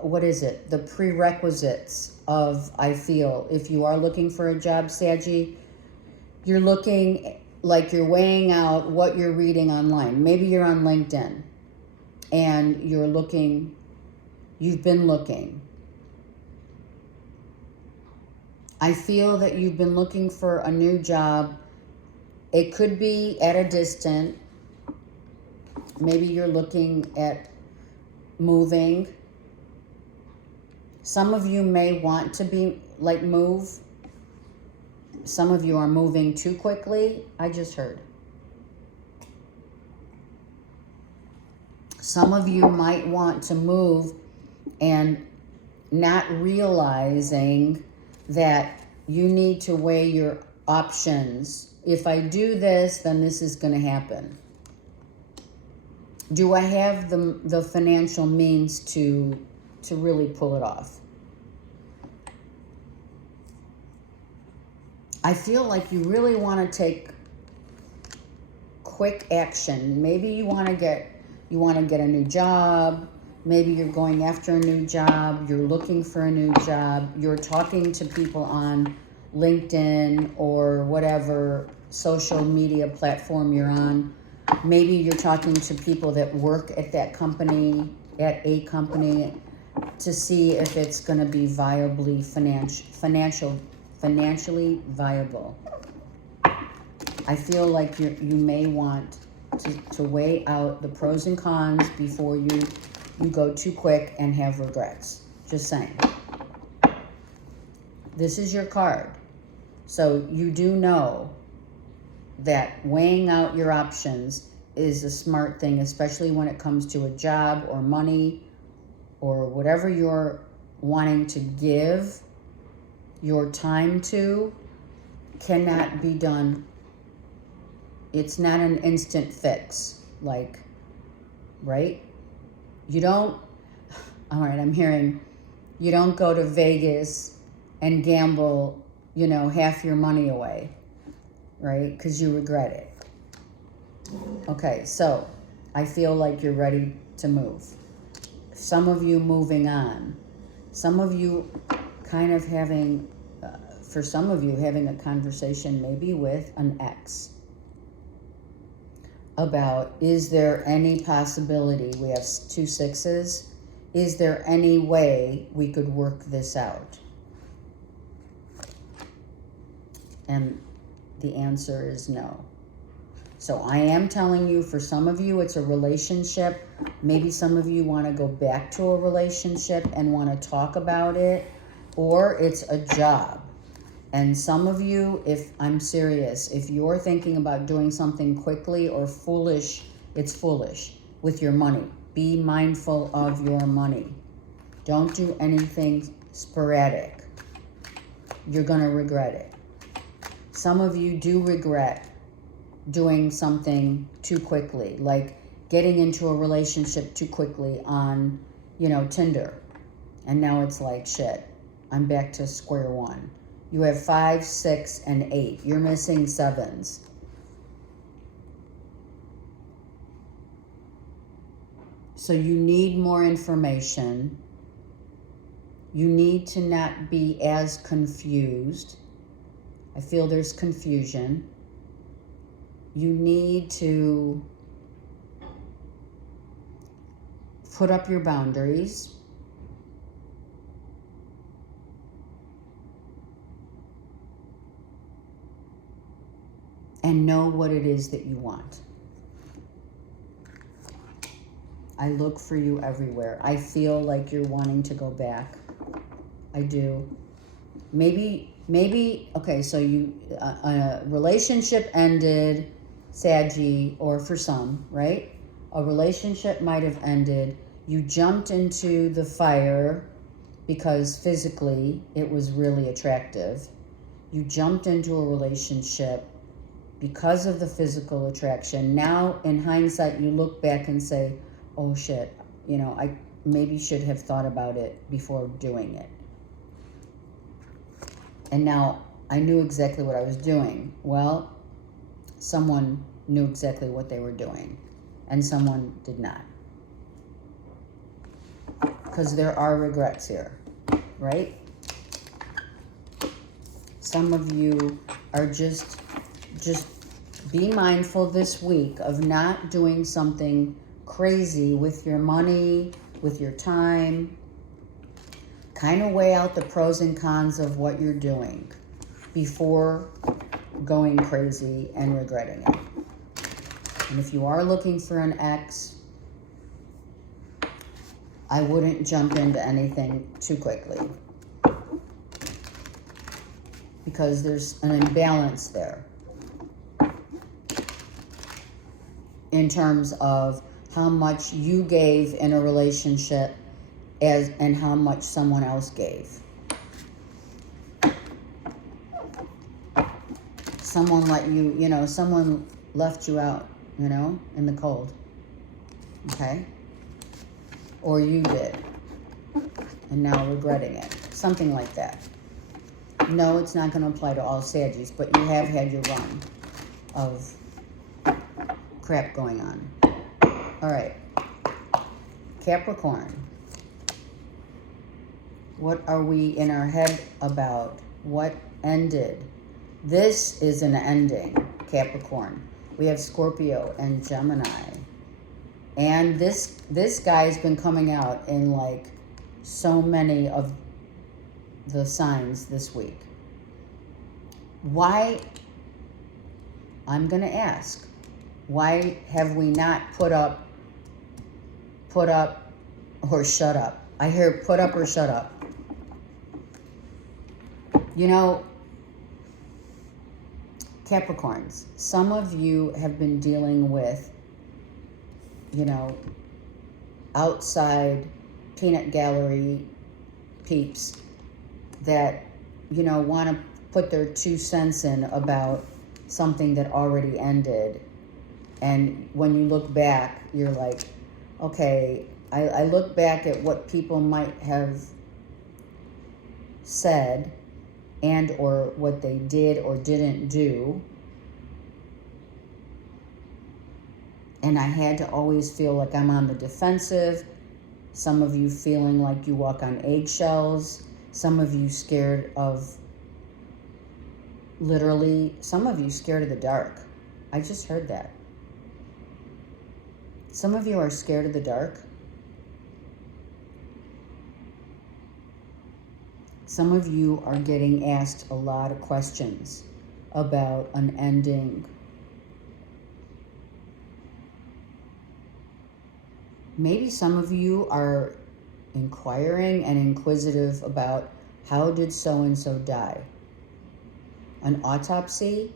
what is it? The prerequisites of, I feel, if you are looking for a job, Saggy, you're looking like you're weighing out what you're reading online. Maybe you're on LinkedIn and you've been looking. I feel that you've been looking for a new job. It could be at a distance. Maybe you're looking at moving. Some of you may want to move. Some of you are moving too quickly. I just heard. Some of you might want to move and not realizing that you need to weigh your options. If I do this, then this is going to happen. Do I have the financial means to really pull it off? I feel like you really want to take quick action. Maybe you want to get a new job. Maybe you're going after a new job. You're looking for a new job. You're talking to people on LinkedIn or whatever social media platform you're on. Maybe you're talking to people that work at that company, at a company, to see if it's going to be financially viable. I feel like you may want to weigh out the pros and cons before you go too quick and have regrets. Just saying. This is your card. So you do know that weighing out your options is a smart thing, especially when it comes to a job or money or whatever you're wanting to give your time to. Cannot be done. It's not an instant fix, like, right? You don't, all right, I'm hearing, you don't go to Vegas and gamble, half your money away, right? Because you regret it. Okay, so I feel like you're ready to move. Some of you moving on. Some of you kind of having, for some of you, having a conversation maybe with an ex about, is there any possibility, we have 2 6s, is there any way we could work this out? And the answer is no. So I am telling you, for some of you, it's a relationship. Maybe some of you want to go back to a relationship and want to talk about it, or it's a job. And some of you, if I'm serious, if you're thinking about doing something quickly or foolish, it's foolish with your money. Be mindful of your money. Don't do anything sporadic. You're going to regret it. Some of you do regret doing something too quickly, like getting into a relationship too quickly on, Tinder. And now it's like, shit, I'm back to square one. You have 5, 6, and 8. You're missing 7s. So you need more information. You need to not be as confused. I feel there's confusion. You need to put up your boundaries. And know what it is that you want. I look for you everywhere. I feel like you're wanting to go back. I do. Maybe, okay, so you, a relationship ended, Saggy, or for some, right? A relationship might have ended. You jumped into the fire because physically it was really attractive. You jumped into a relationship because of the physical attraction. Now, in hindsight, you look back and say, oh shit, I maybe should have thought about it before doing it. And now I knew exactly what I was doing. Well, someone knew exactly what they were doing, and someone did not. Because there are regrets here, right? Some of you are just be mindful this week of not doing something crazy with your money, with your time. Kind of weigh out the pros and cons of what you're doing before going crazy and regretting it. And if you are looking for an ex, I wouldn't jump into anything too quickly, because there's an imbalance there in terms of how much you gave in a relationship and how much someone else gave. Someone let you, someone left you out, in the cold. Okay? Or you did, and now regretting it. Something like that. No, it's not going to apply to all Saggies, but you have had your run of crap going on. All right. Capricorn. What are we in our head about? What ended? This is an ending, Capricorn. We have Scorpio and Gemini. And this guy's been coming out in like so many of the signs this week. Why? I'm going to ask. Why have we not put up or shut up? I hear put up or shut up. You know, Capricorns, some of you have been dealing with, you know, outside peanut gallery peeps that, you know, want to put their 2 cents in about something that already ended. And when you look back, you're like, okay, I look back at what people might have said and or what they did or didn't do. And I had to always feel like I'm on the defensive. Some of you feeling like you walk on eggshells. Some of you scared of, literally, some of you scared of the dark. I just heard that. Some of you are scared of the dark. Some of you are getting asked a lot of questions about an ending. Maybe some of you are inquiring and inquisitive about, how did so-and-so die? An autopsy?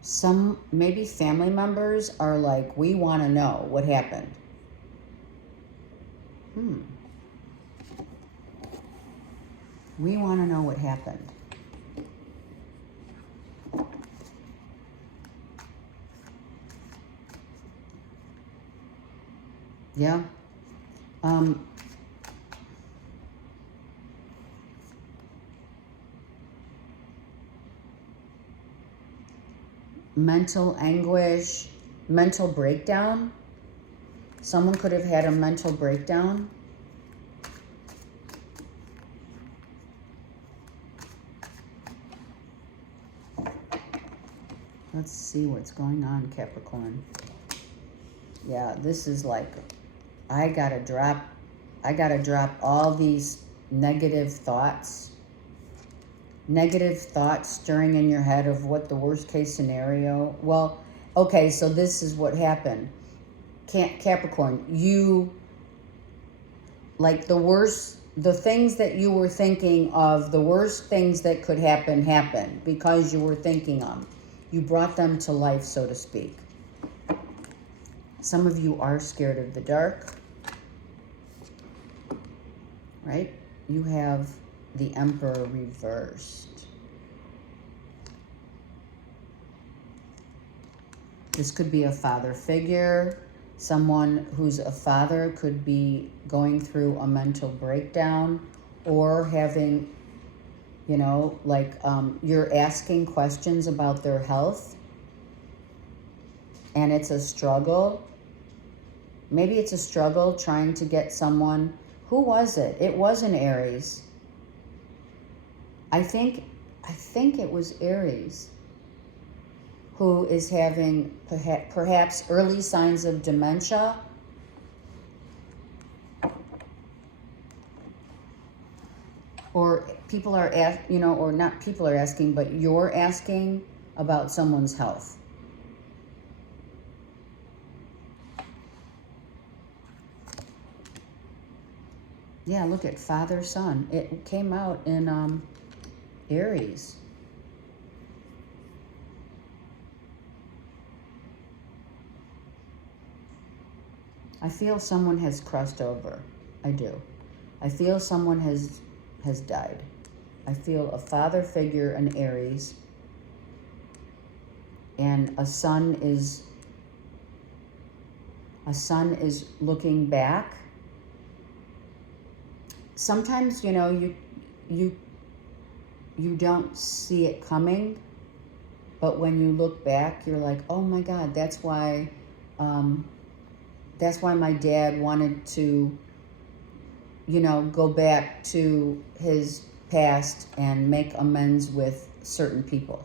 Some, maybe family members are like, we want to know what happened. We want to know what happened. Yeah. Mental anguish, mental breakdown. Someone could have had a mental breakdown. Let's see what's going on, Capricorn. Yeah, this is like, I gotta drop all these negative thoughts stirring in your head of what the worst case scenario. Well, okay, so this is what happened. Capricorn, you, like the things that you were thinking of, the worst things that could happen because you were thinking them. You brought them to life, so to speak. Some of you are scared of the dark, right? You have the Emperor reversed. This could be a father figure. Someone who's a father could be going through a mental breakdown or having, you know, like you're asking questions about their health and it's a struggle. Maybe it's a struggle trying to get someone. Who was it? It was an Aries. I think it was Aries who is having perhaps early signs of dementia. Or people are or not people are asking, but you're asking about someone's health. Yeah, look at father, son. It came out in Aries. I feel someone has crossed over. I do. I feel someone has died. I feel a father figure, an Aries, and a son is looking back. Sometimes, you don't see it coming, but when you look back, you're like, oh my God, that's why my dad wanted to, go back to his past and make amends with certain people.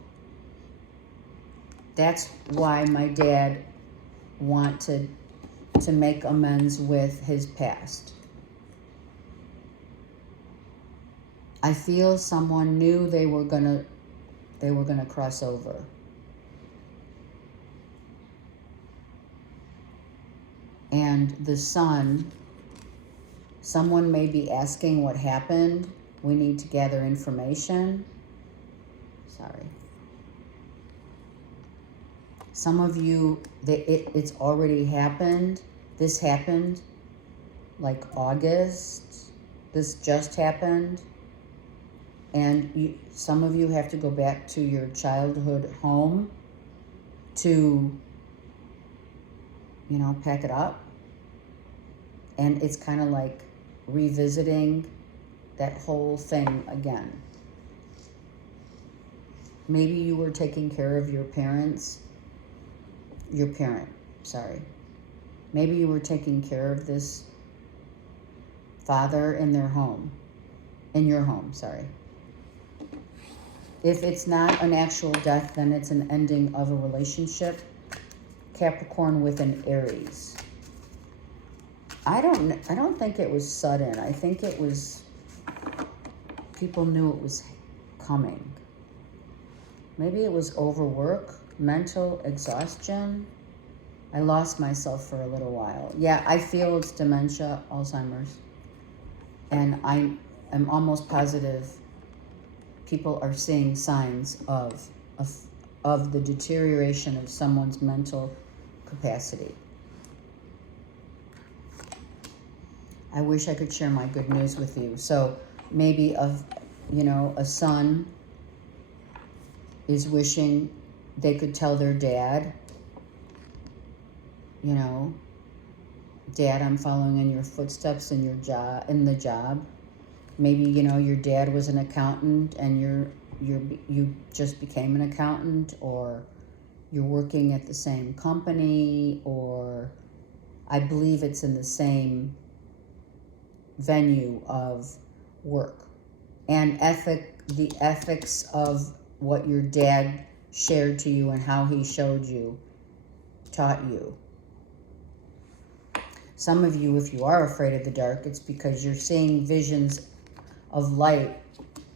That's why my dad wanted to make amends with his past. I feel someone knew they were gonna cross over. And the son Someone may be asking what happened. We need to gather information. Sorry. Some of you, it's already happened. This happened like August. This just happened. And some of you have to go back to your childhood home to, pack it up. And it's kind of like revisiting that whole thing again. Maybe you were taking care of your parent. Maybe you were taking care of this father in your home. If it's not an actual death, then it's an ending of a relationship. Capricorn with an Aries. I don't think it was sudden. I think it was, people knew it was coming. Maybe it was overwork, mental exhaustion. I lost myself for a little while. Yeah, I feel it's dementia, Alzheimer's. And I am almost positive people are seeing signs of the deterioration of someone's mental capacity. I wish I could share my good news with you. So maybe a son is wishing they could tell their dad, Dad, I'm following in your footsteps in the job. Maybe, your dad was an accountant and you just became an accountant, or you're working at the same company, or I believe it's in the same venue of work. And the ethics of what your dad shared to you and how he showed you, taught you. Some of you, if you are afraid of the dark, it's because you're seeing visions of light.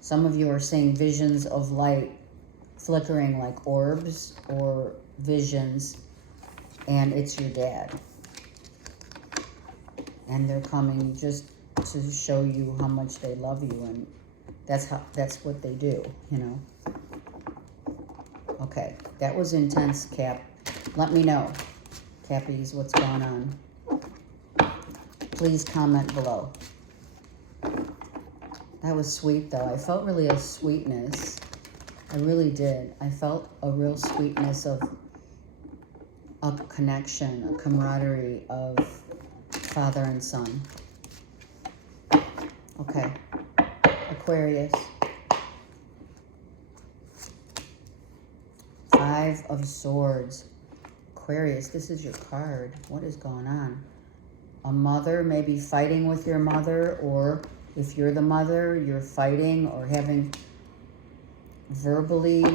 Some of you are seeing visions of light flickering like orbs or visions, and it's your dad. And they're coming just to show you how much they love you, and that's what they do, Okay, that was intense, Cap. Let me know, Cappies, what's going on. Please comment below. That was sweet, though. I felt really a sweetness. I really did. I felt a real sweetness of a connection, a camaraderie of father and son. Okay. Aquarius. 5 of Swords. Aquarius, this is your card. What is going on? A mother may be fighting with your mother, or if you're the mother, you're fighting or having verbally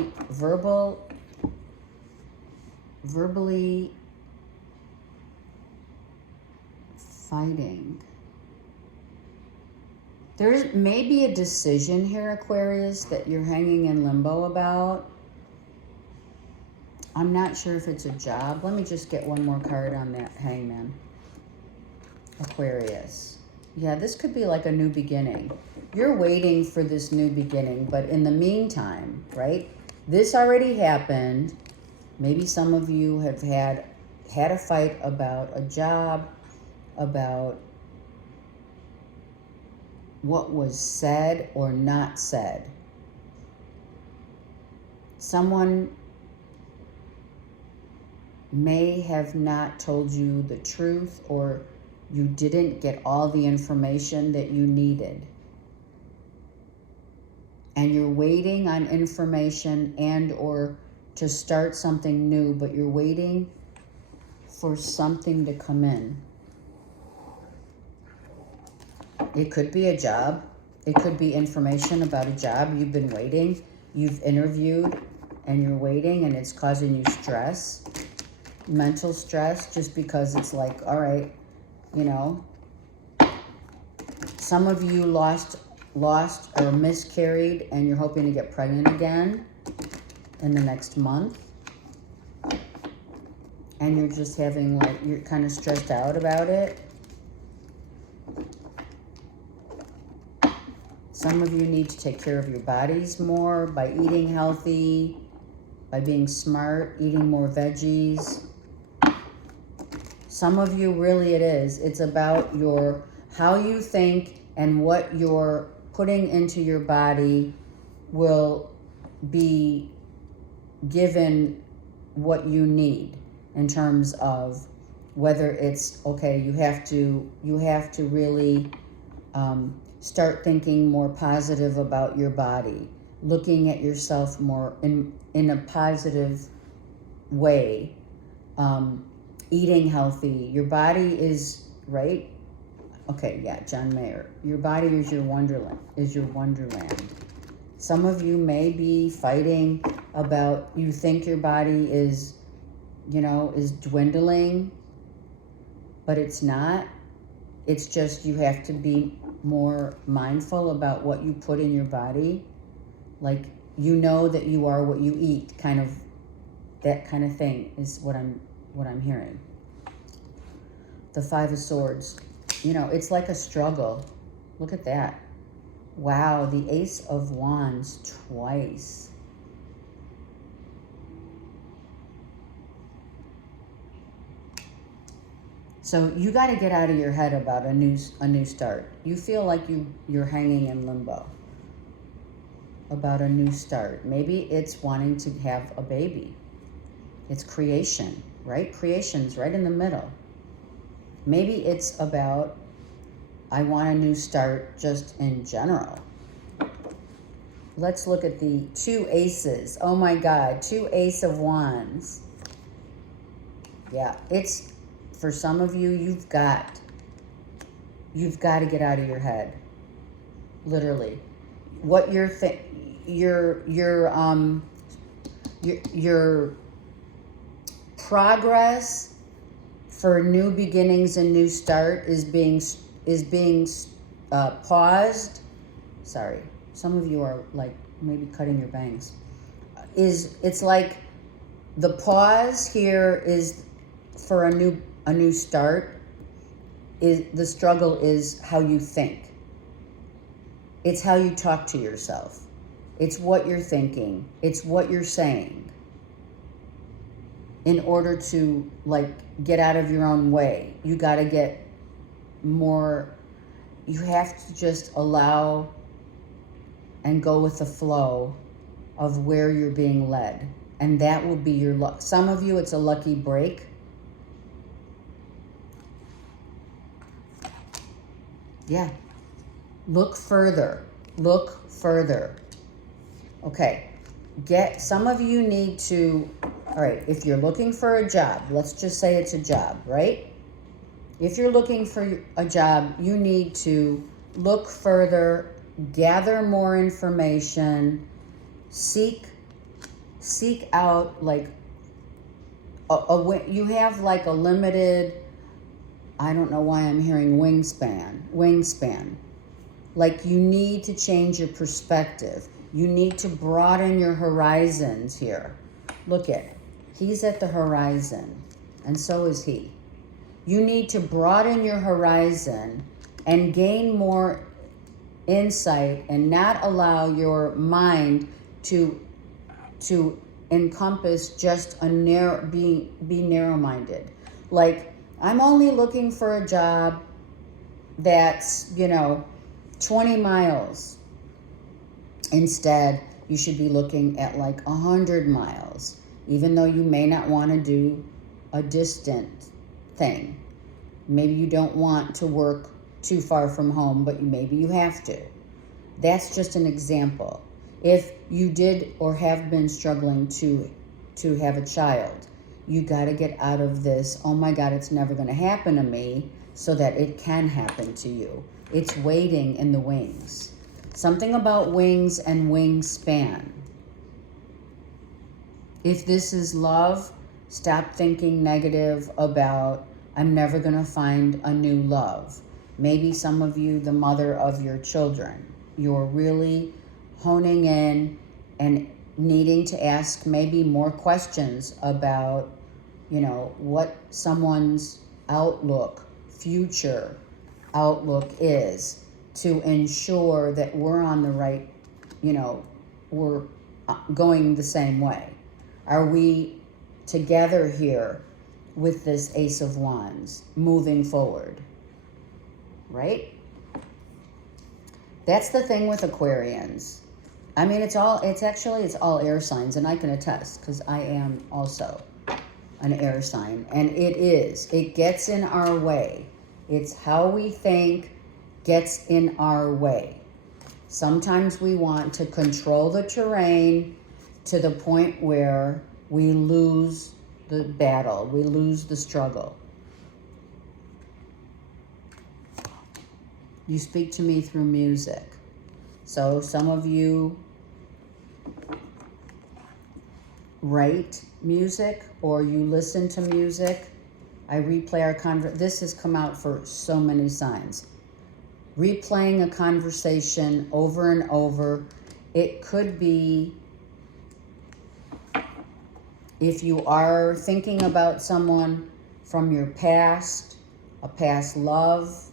fighting. There may be a decision here, Aquarius, that you're hanging in limbo about. I'm not sure if it's a job. Let me just get one more card on that Hangman. Aquarius. Yeah, this could be like a new beginning. You're waiting for this new beginning, but in the meantime, right? This already happened. Maybe some of you have had a fight about a job, about what was said or not said. Someone may have not told you the truth, or you didn't get all the information that you needed. And you're waiting on information and or to start something new, but you're waiting for something to come in. It could be a job. It could be information about a job. You've been waiting. You've interviewed and you're waiting, and it's causing you stress, mental stress, just because it's like, all right, some of you lost or miscarried, and you're hoping to get pregnant again in the next month. And you're just having, you're kind of stressed out about it. Some of you need to take care of your bodies more by eating healthy, by being smart, eating more veggies. Some of you, really it is. It's about how you think, and what you're putting into your body will be given what you need, in terms of whether it's, okay, you have to really start thinking more positive about your body, looking at yourself more in a positive way, eating healthy. Your body is, right? Okay, yeah, John Mayer. Your body is your wonderland. Some of you may be fighting about, you think your body is, is dwindling, but it's not. It's just, you have to be more mindful about what you put in your body. Like, that you are what you eat, kind of, that kind of thing is what I'm hearing. The Five of Swords. It's like a struggle. Look at that. Wow, the Ace of Wands twice. So you got to get out of your head about a new start. You feel like you're hanging in limbo about a new start. Maybe it's wanting to have a baby. It's creation, right? Creation's right in the middle. Maybe it's about, I want a new start just in general. Let's look at the two aces. Oh my God, two Ace of Wands. Yeah, it's, for some of you, you've got to get out of your head. Literally. What your progress for new beginnings and new start is being paused. Sorry, some of you are like maybe cutting your bangs. It's like the pause here is for a new start. Is the struggle is how you think. It's how you talk to yourself. It's what you're thinking. It's what you're saying. In order to get out of your own way, you got to get more. You have to just allow and go with the flow of where you're being led, and that will be your luck. Some of you, it's a lucky break. Yeah. Look further. Look further. Okay. Some of you need to, all right, if you're looking for a job, let's just say it's a job, right? If you're looking for a job, you need to look further, gather more information, seek out you have a limited, I don't know why I'm hearing wingspan. Like, you need to change your perspective. You need to broaden your horizons here. Look at, he's at the horizon, and so is he. You need to broaden your horizon and gain more insight, and not allow your mind to encompass just be narrow-minded. Like, I'm only looking for a job that's, 20 miles. Instead, you should be looking at 100 miles, even though you may not want to do a distant thing. Maybe you don't want to work too far from home, but maybe you have to. That's just an example. If you did or have been struggling to have a child, you got to get out of this, oh my God, it's never going to happen to me, so that it can happen to you. It's waiting in the wings. Something about wings and wingspan. If this is love, stop thinking negative about, I'm never going to find a new love. Maybe some of you, the mother of your children, you're really honing in and needing to ask maybe more questions about, what someone's future outlook is, to ensure that we're on the right, you know, we're going the same way? Are we together here with this Ace of Wands moving forward? Right? That's the thing with Aquarians. I mean, it's all air signs, and I can attest because I am also an air sign, and it gets in our way. It's how we think gets in our way. Sometimes we want to control the terrain to the point where we lose the battle, we lose the struggle. You speak to me through music. So some of you write music or you listen to music. I replay our this has come out for so many signs. Replaying a conversation over and over. It could be if you are thinking about someone from your past, a past love,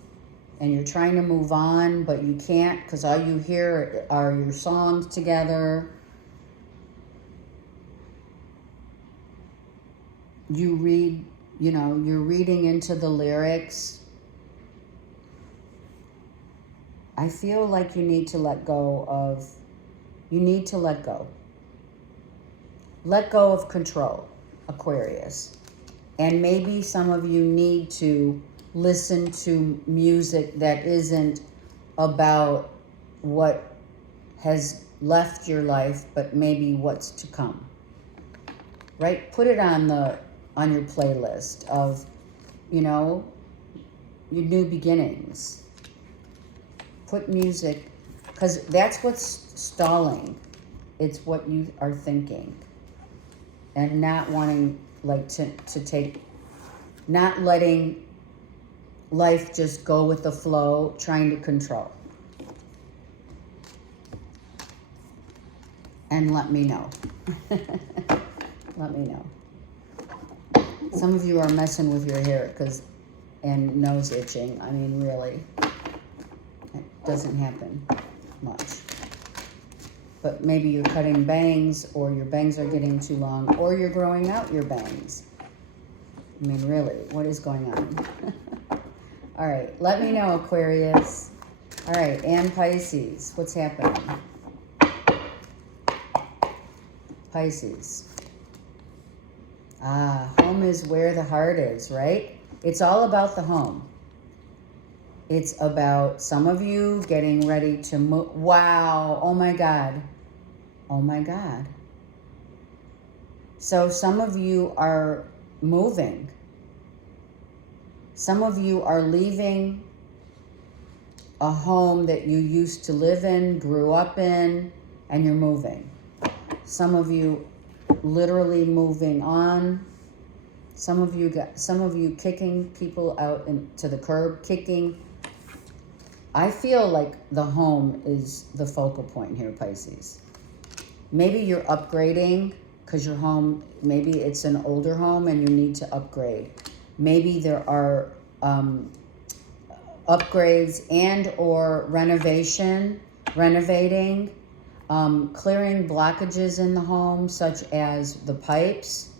and you're trying to move on, but you can't because all you hear are your songs together. You read, you know, you're reading into the lyrics. I feel like you need to let go of, Let go of control, Aquarius. And maybe some of you need to listen to music that isn't about what has left your life, but maybe what's to come. Right? Put it on your playlist of, you know, your new beginnings. Put music, because that's what's stalling. It's what you are thinking. And not wanting, like, to take, not letting life just go with the flow, trying to control. And let me know. Let me know. Some of you are messing with your hair and nose itching. I mean, really. It doesn't happen much. But maybe you're cutting bangs, or your bangs are getting too long, or you're growing out your bangs. I mean, really, what is going on? All right, let me know, Aquarius. All right, and Pisces, what's happening? Pisces. Home is where the heart is, right? It's all about the home. It's about some of you getting ready to move. Wow, oh my God. Oh my God. So some of you are moving. Some of you are leaving a home that you used to live in, grew up in, and you're moving. Some of you literally moving on. Some of you kicking people out to the curb, kicking. I feel like the home is the focal point here, Pisces. Maybe you're upgrading because your home, maybe it's an older home and you need to upgrade. Maybe there are upgrades and or renovating, clearing blockages in the home, such as the pipes,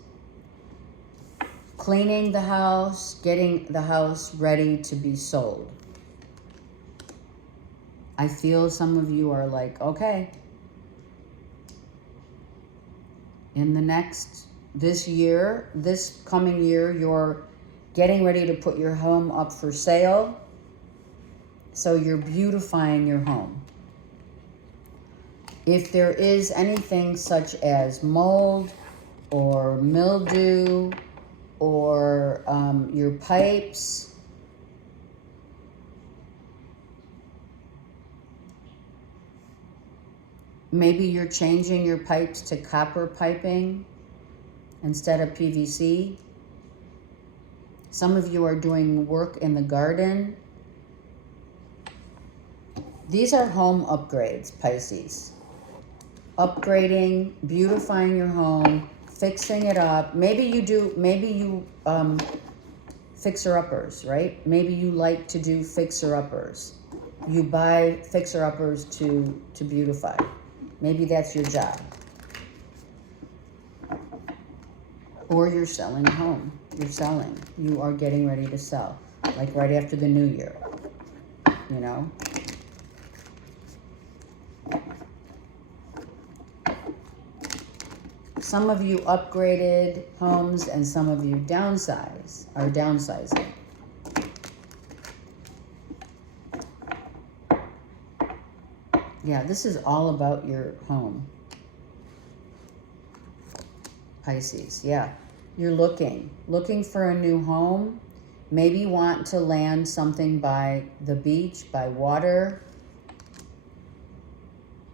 cleaning the house, getting the house ready to be sold. I feel some of you are like, okay, in this coming year, you're getting ready to put your home up for sale. So you're beautifying your home. If there is anything such as mold or mildew or your pipes, maybe you're changing your pipes to copper piping instead of PVC. Some of you are doing work in the garden. These are home upgrades, Pisces. Upgrading, beautifying your home, fixing it up. Maybe you fixer-uppers, right? Maybe you like to do fixer-uppers. you buy fixer-uppers to beautify. Maybe that's your job. Or you're selling a home. You're selling. You are getting ready to sell. Like right after the new year. You know? Some of you upgraded homes and some of you are downsizing. Yeah, this is all about your home. Pisces, yeah. You're looking for a new home. Maybe want to land something by the beach, by water,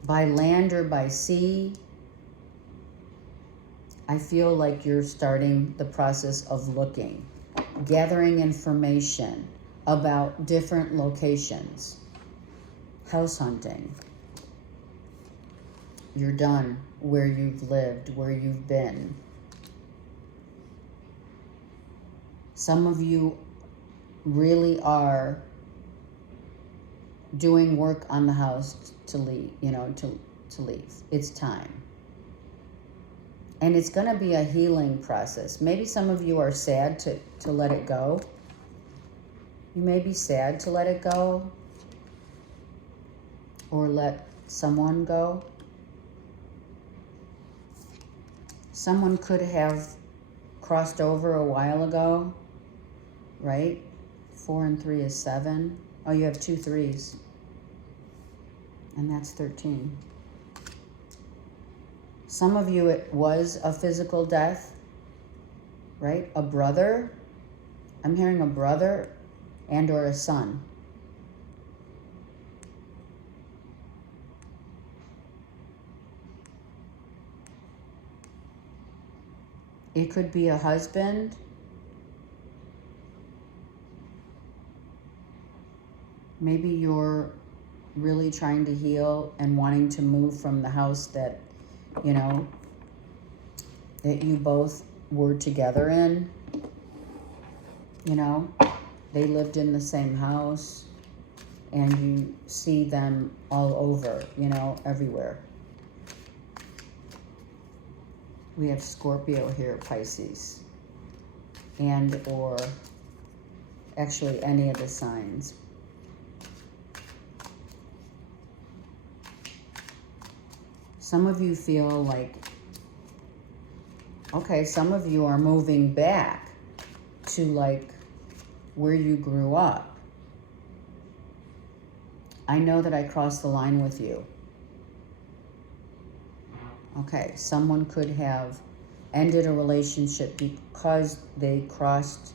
by land or by sea. I feel like you're starting the process of looking, gathering information about different locations, house hunting. You're done where you've lived, where you've been. Some of you really are doing work on the house to leave, to leave. It's time. And it's going to be a healing process. Maybe some of you are sad to let it go. You may be sad to let it go or let someone go. Someone could have crossed over a while ago, right? 4 and 3 is 7. Oh, you have 2 3s. And that's 13. Some of you, it was a physical death, right? A brother. I'm hearing a brother and or a son. It could be a husband. Maybe you're really trying to heal and wanting to move from the house that, that you both were together in. They lived in the same house and you see them all over, everywhere. We have Scorpio here, Pisces, and or actually any of the signs. Some of you feel like, okay, some of you are moving back to like where you grew up. I know that I crossed the line with you. Okay, someone could have ended a relationship because they crossed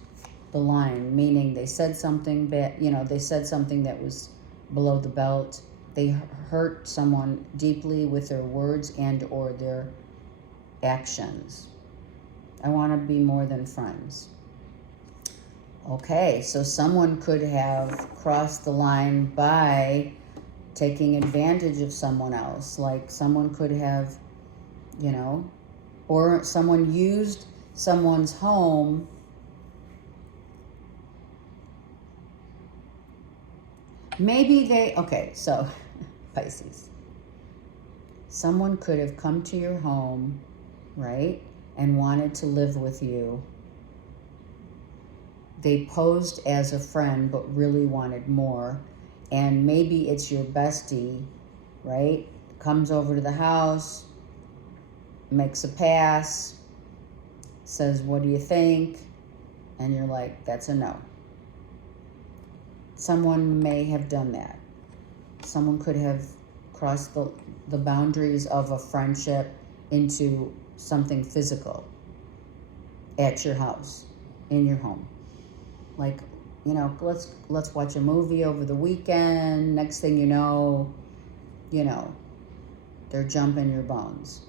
the line, meaning they said something bad, they said something that was below the belt. They hurt someone deeply with their words and or their actions. I want to be more than friends. Okay, so someone could have crossed the line by taking advantage of someone else. Like someone could have, or someone used someone's home. Maybe okay, so Pisces. Someone could have come to your home, right, and wanted to live with you. They posed as a friend, but really wanted more. And maybe it's your bestie, right, comes over to the house, makes a pass, says, what do you think? And you're like, that's a no. Someone may have done that. Someone could have crossed the boundaries of a friendship into something physical at your house, in your home. Like, let's watch a movie over the weekend. Next thing you know, they're jumping your bones.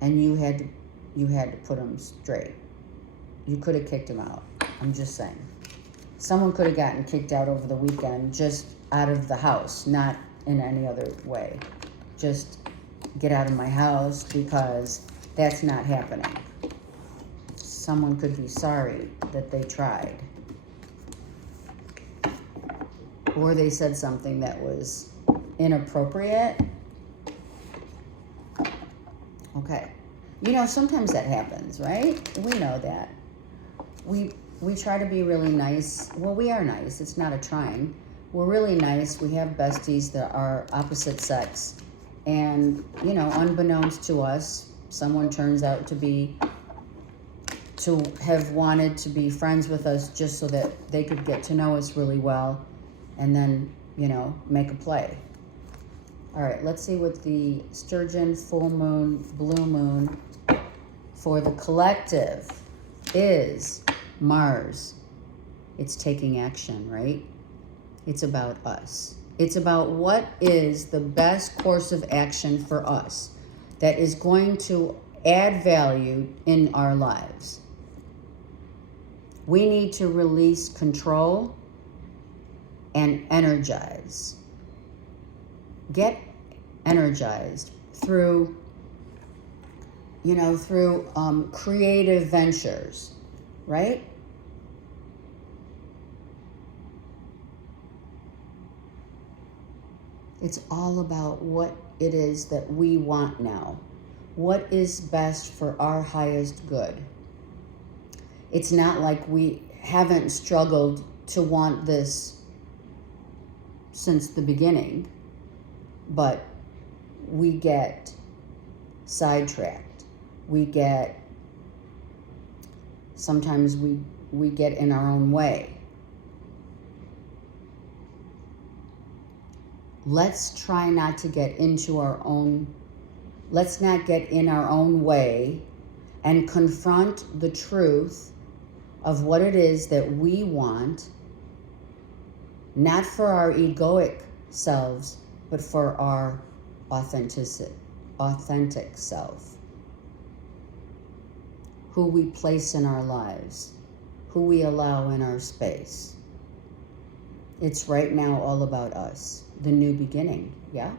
And you had to put them straight. You could have kicked them out. I'm just saying. Someone could have gotten kicked out over the weekend, just out of the house, not in any other way. Just get out of my house, because that's not happening. Someone could be sorry that they tried. or they said something that was inappropriate. Okay. You know, sometimes that happens, right? We know that. We try to be really nice. Well, we are nice. It's not a trying. We're really nice. We have besties that are opposite sex. And, you know, unbeknownst to us, someone turns out to have wanted to be friends with us just so that they could get to know us really well and then, you know, make a play. All right, let's see what the Sturgeon, full moon, blue moon for the collective is. Mars. It's taking action, right? It's about us. It's about what is the best course of action for us that is going to add value in our lives. We need to release control and energize. Get energized through, you know, through creative ventures, right? It's all about what it is that we want now. What is best for our highest good? It's not like we haven't struggled to want this since the beginning, but we get sidetracked. Sometimes we get in our own way. Let's try not to get into our own, let's not get in our own way and confront the truth of what it is that we want, not for our egoic selves, but for our authentic self. Who we place in our lives, who we allow in our space. It's right now all about us. The new beginning, yeah?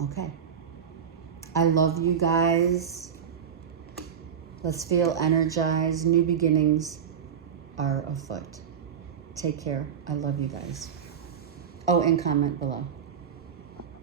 Okay. I love you guys. Let's feel energized. New beginnings are afoot. Take care. I love you guys. Oh, and comment below.